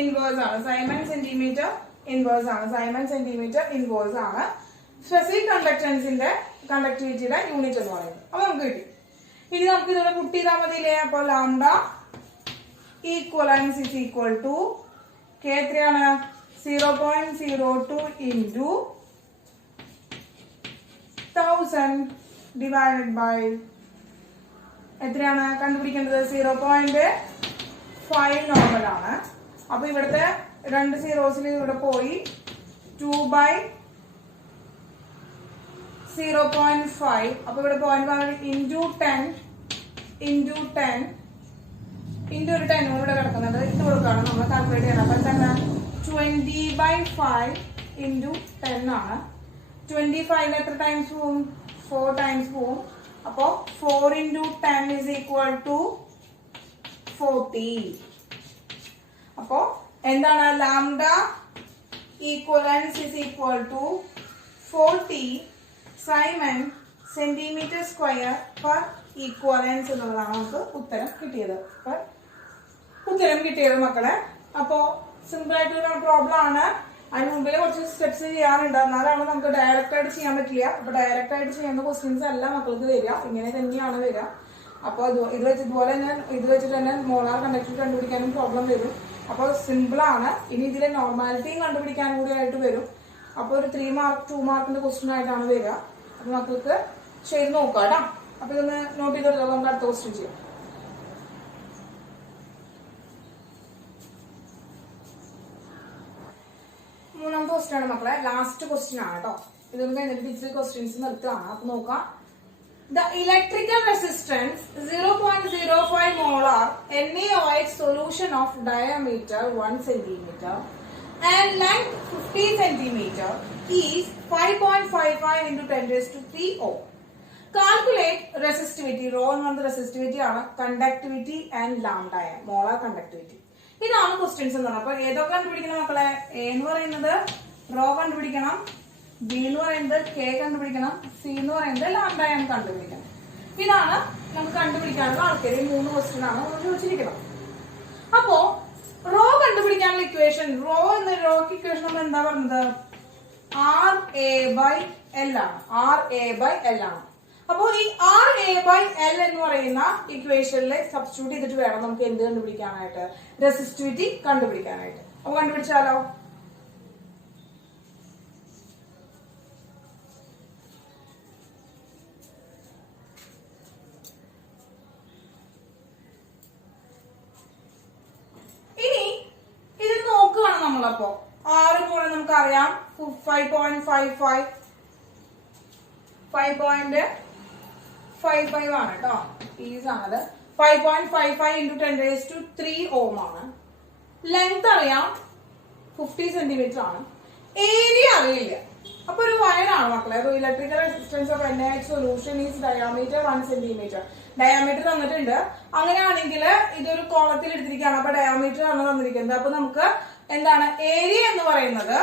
ഇൻവേഴ്സ് ആണ്. സൈമൺ സെന്റിമീറ്റർ ഇൻവേഴ്സ് ആണ് സ്പെസിഫിക് കണ്ടക്ടൻസിന്റെ കണ്ടക്ടിവിറ്റിയുടെ യൂണിറ്റ് എന്ന് പറയുന്നത്. അപ്പൊ നമുക്ക് കിട്ടി. ഇനി നമുക്ക് ഇതിവിടെ പുട്ട് ചെയ്താൽ മതിയില്ലേ. അപ്പൊ lambda equivalence is equal to K എത്രയാണ് 0.02 into 1000 divided by എത്രയാണ് കണ്ടുപിടിക്കേണ്ടത് 0.5 നോർമൽ ആണ്. അപ്പൊ ഇവിടുത്തെ രണ്ട് സീറോസിൽ ഇവിടെ പോയി 2/0.5. അപ്പൊ ഇവിടെ 0.5 into 10 into ഒരു 10 ഇവിടെ കിടക്കുന്നുണ്ട്. ഇത് കൊടുക്കാണ് നമ്മൾ കാൽക്കുലേറ്റ് ചെയ്യണം. അപ്പൊ എന്താ 20/5 into 10 ആണ്. 25 എത്ര ടൈംസ് പോവും, 4 ടൈംസ് പോവും. അപ്പോ 4 into 10 is equal to 40. അപ്പോ എന്താണ് lambda equivalence is equal to 40 Simon centimetre square per equivalence എന്നുള്ളതാണ് നമുക്ക് ഉത്തരം കിട്ടിയത് മക്കളെ. അപ്പോ സിമ്പിൾ ആയിട്ടുള്ള പ്രോബ്ലം ആണ്. അതിന് മുമ്പിൽ കുറച്ച് സ്റ്റെപ്സ് ചെയ്യാറുണ്ട്, എന്നാലാണ് നമുക്ക് ഡയറക്റ്റ് ആയിട്ട് ചെയ്യാൻ പറ്റില്ല. അപ്പൊ ഡയറക്റ്റ് ആയിട്ട് ചെയ്യുന്ന ക്വസ്റ്റ്യൻസ് അല്ല മക്കൾക്ക് വരിക, ഇങ്ങനെ തന്നെയാണ് വരിക. അപ്പൊ ഇത് വെച്ചിട്ട് തന്നെ മോളാർ കണ്ടക്ടിവിറ്റി കണ്ടുപിടിക്കാനും പ്രോബ്ലം വരും. അപ്പൊ സിമ്പിൾ ആണ്. ഇനി ഇതിലെ നോർമാലിറ്റിയും കണ്ടുപിടിക്കാനും കൂടി ആയിട്ട് വരും. അപ്പൊ ഒരു 3 മാർക്ക് 2 മാർക്കിന്റെ ക്വസ്റ്റ്യൻ ആയിട്ടാണ് വരിക. അപ്പൊ മക്കൾക്ക് ചെയ്ത് നോക്കാം കേട്ടോ. അപ്പൊ ഇതൊന്ന് നോട്ട് ചെയ്തെടുത്താൽ നമുക്ക് അടുത്ത ക്വസ്റ്റ്യൻ ചെയ്യാം. മൂന്നാമത്തെ ക്വസ്റ്റ്യൻ ആണ് മക്കളെ, ലാസ്റ്റ് ക്വസ്റ്റ്യൻ ആണ് കേട്ടോ. ഇതൊന്നും കഴിഞ്ഞിട്ട് ഡിജിറ്റൽ ക്വസ്റ്റ്യൻസ് നിർത്തുകയാണ്. അപ്പൊ നോക്കാം. The electrical resistance 0.05 molar NaOH solution of diameter 1 centimeter and length 50 centimeter is 5.55 into 10 raised to 3 ohm. Calculate resistivity. Rho എന്നത് resistivity ആണ്, conductivity and lambda molar conductivity. ഇതാണ് ക്വസ്റ്റ്യൻസ് എന്ന് പറഞ്ഞത്. അപ്പൊ ഏതൊക്കെ കണ്ടുപിടിക്കണം മക്കളെ, എ എന്ന് പറയുന്നത് റോ കണ്ടുപിടിക്കണം, ബി എന്ന് പറയുന്നത് കെ കണ്ടുപിടിക്കണം, സി എന്ന് പറയുന്നത് ലാംഡ എം കണ്ടുപിടിക്കണം. ഇതാണ് നമുക്ക് കണ്ടുപിടിക്കാനുള്ള ആൾക്കാർ. ഈ 3 ക്വസ്റ്റ്യൻ ആണ് നമ്മൾ ചോദിച്ചിരിക്കുന്നത്. അപ്പോ റോ കണ്ടുപിടിക്കാനുള്ള ഇക്വേഷൻ, റോക്ക് ഇക്വേഷൻ നമ്മൾ എന്താ പറഞ്ഞത്, RA/L ആണ്. അപ്പോ ഈ RA/L എന്ന് പറയുന്ന ഇക്വേഷനിൽ സബ്സ്റ്റിറ്റ്യൂട്ട് ചെയ്തിട്ട് വേണം നമുക്ക് എന്ത് കണ്ടുപിടിക്കാനായിട്ട്, റെസിസ്റ്റിവിറ്റി കണ്ടുപിടിക്കാനായിട്ട്. അപ്പൊ കണ്ടുപിടിച്ചാലോ. ഇനി ഇത് നോക്കുകയാണ് നമ്മളപ്പോ. 6 പോലെ നമുക്കറിയാം 5.55 ആണ് കേട്ടോ. ഈസ് ആണത്. 5.55 into 10 raised to 3 ohm ആണ്. ലെങ്ത് അറിയാം 50 സെന്റിമീറ്റർ ആണ്. ഏരിയ അറിയില്ല. അപ്പൊ ഒരു വയറാണ് മക്കളെ. Electrical resistance of NaOH solution is diameter 1 centimetre. Diameter തന്നിട്ടുണ്ട്. അങ്ങനെയാണെങ്കിൽ ഇതൊരു കോളത്തിൽ എടുത്തിരിക്കുകയാണ്. അപ്പൊ ഡയാമീറ്റർ ആണ് തന്നിരിക്കുന്നത്. അപ്പൊ നമുക്ക് എന്താണ് ഏരിയ എന്ന് പറയുന്നത്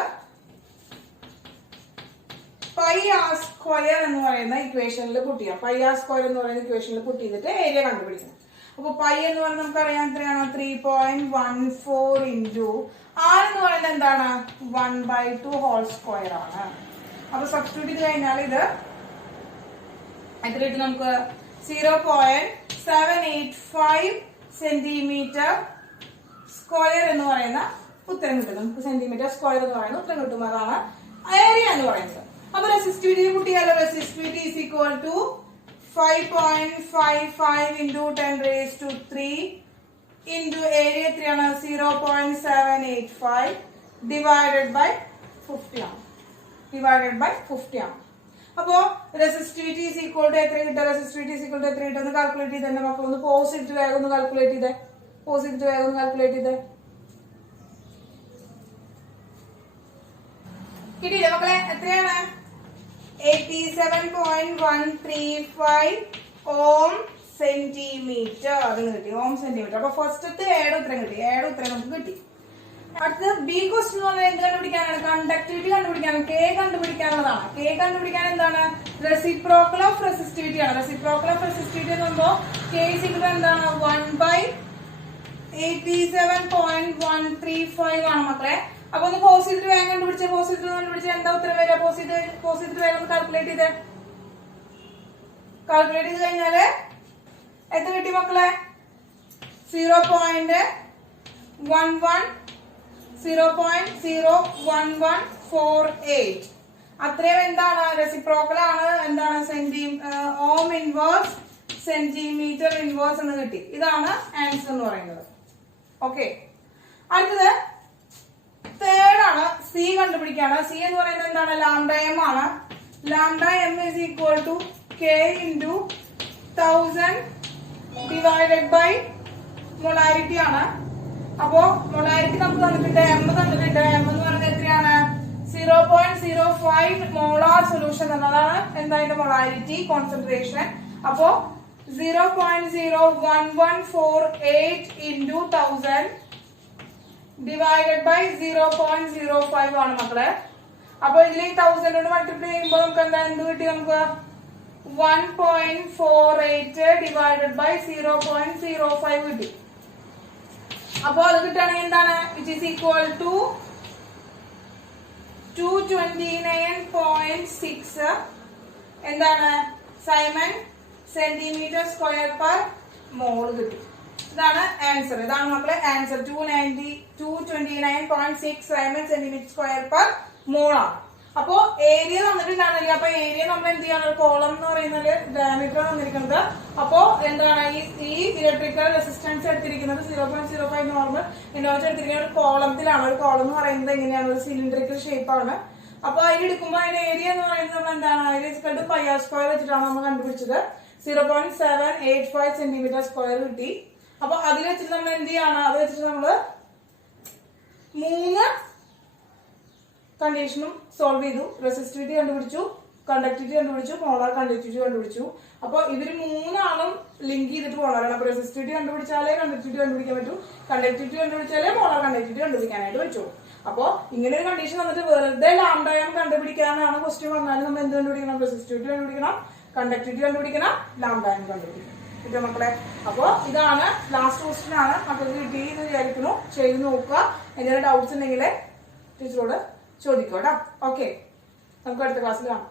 പൈ ആർ സ്ക്വയർ എന്ന് പറയുന്ന ഇക്വേഷനിൽ പുട്ട് ചെയ്യാം. പൈ ആർ സ്ക്വയർ എന്ന് പറയുന്ന ഇക്വേഷനിൽ പുട്ട് ചെയ്തിട്ട് ഏരിയ കണ്ടുപിടിക്കണം. അപ്പൊ പൈ എന്ന് പറയുന്നത് നമുക്കറിയാം എത്രയാണ്, 3.14 ഇൻറ്റു ആർ എന്ന് പറയുന്നത് എന്താണ് 1/2 ഹോൾ സ്ക്വയർ ആണ്. അപ്പൊ സബ്സ്റ്റിറ്റ്യൂട്ട് ചെയ്ത് കഴിഞ്ഞാൽ ഇത് എത്ര കിട്ടും നമുക്ക്, 0.785 സെന്റിമീറ്റർ സ്ക്വയർ എന്ന് പറയുന്ന ഉത്തരം കിട്ടും. നമുക്ക് സെന്റിമീറ്റർ സ്ക്വയർ എന്ന് പറയുന്ന ഉത്തരം കിട്ടും. അതാണ് ഏരിയ എന്ന് പറയുന്നത്. അപ്പൊ റെസിസ്റ്റിവിറ്റി കുട്ടിയാലോ, resistivity is equal to 5.55 into 10 raised to 3 into area 3 ആണ് 0.785 divided by 50 ആണ്. ഡിവൈഡഡ് ബൈ 50 ആണ്. അപ്പോ റെസിസ്റ്റിവിറ്റി ഈസ് ഈക്വൽ ടു എത്ര കിട്ടുക, റെസിസ്റ്റിവിറ്റി ഈസ് ഈക്വൽ ടു എത്ര കിട്ടുക ഒന്ന് കാൽക്കുലേറ്റ് ചെയ്ത് തന്നെ മക്കൾ. ഒന്ന് പോസ് ചെയ്തിട്ട് വേഗം ഒന്ന് കാൽക്കുലേറ്റ് ചെയ്തേ, പോസ് ചെയ്തിട്ട് വേഗം ഒന്ന് കാൽക്കുലേറ്റ് ചെയ്തേ. കിട്ടിയില്ലേ മക്കളെ? എത്രയാണ്? 87.135 ഓം സെന്റിമീറ്റർ. അതിന് കിട്ടി ഓം സെന്റിമീറ്റർ. അപ്പൊ ഫസ്റ്റത്തെ ഏഴ് ഉത്തരം കിട്ടി, ഏഴ് ഉത്തരം നമുക്ക് കിട്ടി. അടുത്തത് ബി ക്വസ്റ്റ്യൻ എന്ന് പറഞ്ഞാൽ എന്ത് കണ്ടുപിടിക്കാനാണ്? കണ്ടക്ടിവിറ്റി കണ്ടുപിടിക്കാനാണ്, കെ കണ്ടുപിടിക്കാനുള്ളതാണ്. കെ കണ്ടുപിടിക്കാൻ എന്താണ്? റെസിപ്രോക്കൽ ഓഫ് റെസിസ്റ്റിവിറ്റി ആണ്. റെസിപ്രോക്കൽ ഓഫ് റെസിസ്റ്റിവിറ്റി എന്ന് പറയുമ്പോൾ കെ ഇക്വൽ എന്താണ്? 1/87.135 ആണ് മക്കളെ. അപ്പൊ ഒന്ന് പോസ് ചെയ്തിട്ട് വേഗം കണ്ടുപിടിച്ച്, പോസ് ചെയ്തിട്ട് കണ്ടുപിടിച്ച് എന്താ ഉത്തരം വരിക? പോസ് ചെയ്തിട്ട് വേഗം ഒന്ന് കാൽക്കുലേറ്റ് ചെയ്ത്, കാൽക്കുലേറ്റ് ചെയ്ത് കഴിഞ്ഞാല് എത്ര കിട്ടി മക്കളെ? 0.01148. അത്രയും എന്താണ്? റെസിപ്രോക്കൽ ആണ്. എന്താണ്? ഓം ഇൻവേഴ്സ് സെന്റിമീറ്റർ ഇൻവേഴ്സ് എന്ന് കിട്ടി. ഇതാണ് ആൻസർ എന്ന് പറയുന്നത്. ഓക്കെ, അടുത്തത് തേർഡ് ആണ്. സി കണ്ടുപിടിക്കാണ്. സി എന്ന് പറയുന്നത് എന്താണ്? ലാംഡ എം ആണ്. Lambda M is equal to K into 1000 divided by molarity ആണ്. അപ്പോ മൊളാരിറ്റി നമുക്ക് തന്നിട്ടുണ്ട്, എം തന്നിട്ടുണ്ട്. എം എന്ന് പറയുന്നത് എത്രയാണ്? 0.05 മോളാർ സൊല്യൂഷൻ എന്നതാണ് എന്താ മൊളാരിറ്റി കോൺസെൻട്രേഷൻ. അപ്പോ 0.01148 into 1000 ഡിവൈഡഡ് ബൈ 0.05 ആണ് മക്കളെ. അപ്പൊ ഇതിൽ 1000 കൊണ്ട് മൾട്ടിപ്ലൈ ചെയ്യുമ്പോൾ നമുക്ക് എന്താ എന്ത് കിട്ടി? നമുക്ക് 1.48 ഡിവൈഡഡ് ബൈ 0.05 കിട്ടി. അപ്പൊ അത് കിട്ടുകയാണെങ്കിൽ എന്താണ്? വിച്ച് ഈസ് ഈക്വൽ ടു 229.6 എന്താണ്? സൈമൺ സെന്റിമീറ്റർ സ്ക്വയർ പെർ മോൾ കിട്ടി. ഇതാണ് ആൻസർ. ഇതാണ് മക്കളെ answer. 229.6 Simon centimetre square per mole ആണ്. അപ്പോ ഏരിയ തന്നിട്ടുണ്ടായിരുന്നില്ല. അപ്പൊ ഏരിയ നമ്മൾ എന്ത് ചെയ്യണം? കോളം എന്ന് പറയുന്നത് ഡയമീറ്റർ വന്നിരിക്കുന്നത്. അപ്പോ എന്താണ്? ഈ ഇലക്ട്രിക്കൽ റെസിസ്റ്റൻസ് എടുത്തിരിക്കുന്നത് 0.05 നോർമൽ ഇൻഡോച്ച് എടുത്തിരിക്കുന്ന ഒരു കോളത്തിലാണ്. ഒരു കോളം എന്ന് പറയുന്നത് എങ്ങനെയാണ്? ഒരു സിലിണ്ടറിക്കൽ ഷേപ്പ് ആണ്. അപ്പൊ അതിൽ എടുക്കുമ്പോൾ അതിന്റെ ഏരിയ എന്ന് പറയുന്നത് നമ്മൾ എന്താണ്? അതിൽ പൈ ആർ സ്ക്വയർ വെച്ചിട്ടാണ് നമ്മൾ കണ്ടുപിടിച്ചത്. 0.785 സെന്റിമീറ്റർ സ്ക്വയർ കിട്ടി. അപ്പൊ അതിൽ വെച്ചിട്ട് നമ്മൾ എന്ത് ചെയ്യാണ്? അത് വെച്ചിട്ട് നമ്മള് 3 കണ്ടീഷനും സോൾവ് ചെയ്തു. റെസിസ്റ്റിവിറ്റി കണ്ടുപിടിച്ചു, കണ്ടക്ടിവിറ്റി കണ്ടുപിടിച്ചു, മോളാർ കണ്ടക്ടിവിറ്റി കണ്ടുപിടിച്ചു. അപ്പൊ ഇവര് മൂന്നാളും ലിങ്ക് ചെയ്തിട്ട് പോകണം. അപ്പൊ റെസിസ്റ്റിവിറ്റി കണ്ടുപിടിച്ചാലേ കണ്ടക്ടിവിറ്റി കണ്ടുപിടിക്കാൻ പറ്റൂ, കണ്ടക്ടിവിറ്റി കണ്ടുപിടിച്ചാലേ മോളാർ കണ്ടക്ടിവിറ്റി കണ്ടുപിടിക്കാനായിട്ട് പറ്റുള്ളൂ. അപ്പൊ ഇങ്ങനെ ഒരു കണ്ടീഷൻ വന്നിട്ട് വെറുതെ ലാംഡ എം കണ്ടുപിടിക്കാനാണ് ക്വസ്റ്റ്യൻ വന്നാലും നമ്മൾ എന്ത് കണ്ടുപിടിക്കണം? റെസിസ്റ്റിവിറ്റി കണ്ടുപിടിക്കണം, കണ്ടക്ടിവിറ്റി കണ്ടുപിടിക്കണം, ലാംഡ എം കണ്ടുപിടിക്കണം. കിട്ടിയോ മക്കളെ? അപ്പൊ ഇതാണ് ലാസ്റ്റ് ക്വസ്റ്റ്യൻ ആണ്. മക്കൾക്ക് കിട്ടി എന്ന് വിചാരിക്കുന്നു. ചെയ്ത് നോക്കുക. എന്തെങ്കിലും ഡൗട്ട്സ് ഉണ്ടെങ്കിൽ ടീച്ചറോട് ചോദിക്കോട്ടോ. ഓക്കെ, നമുക്ക് അടുത്ത ക്ലാസ്സിൽ കാണാം.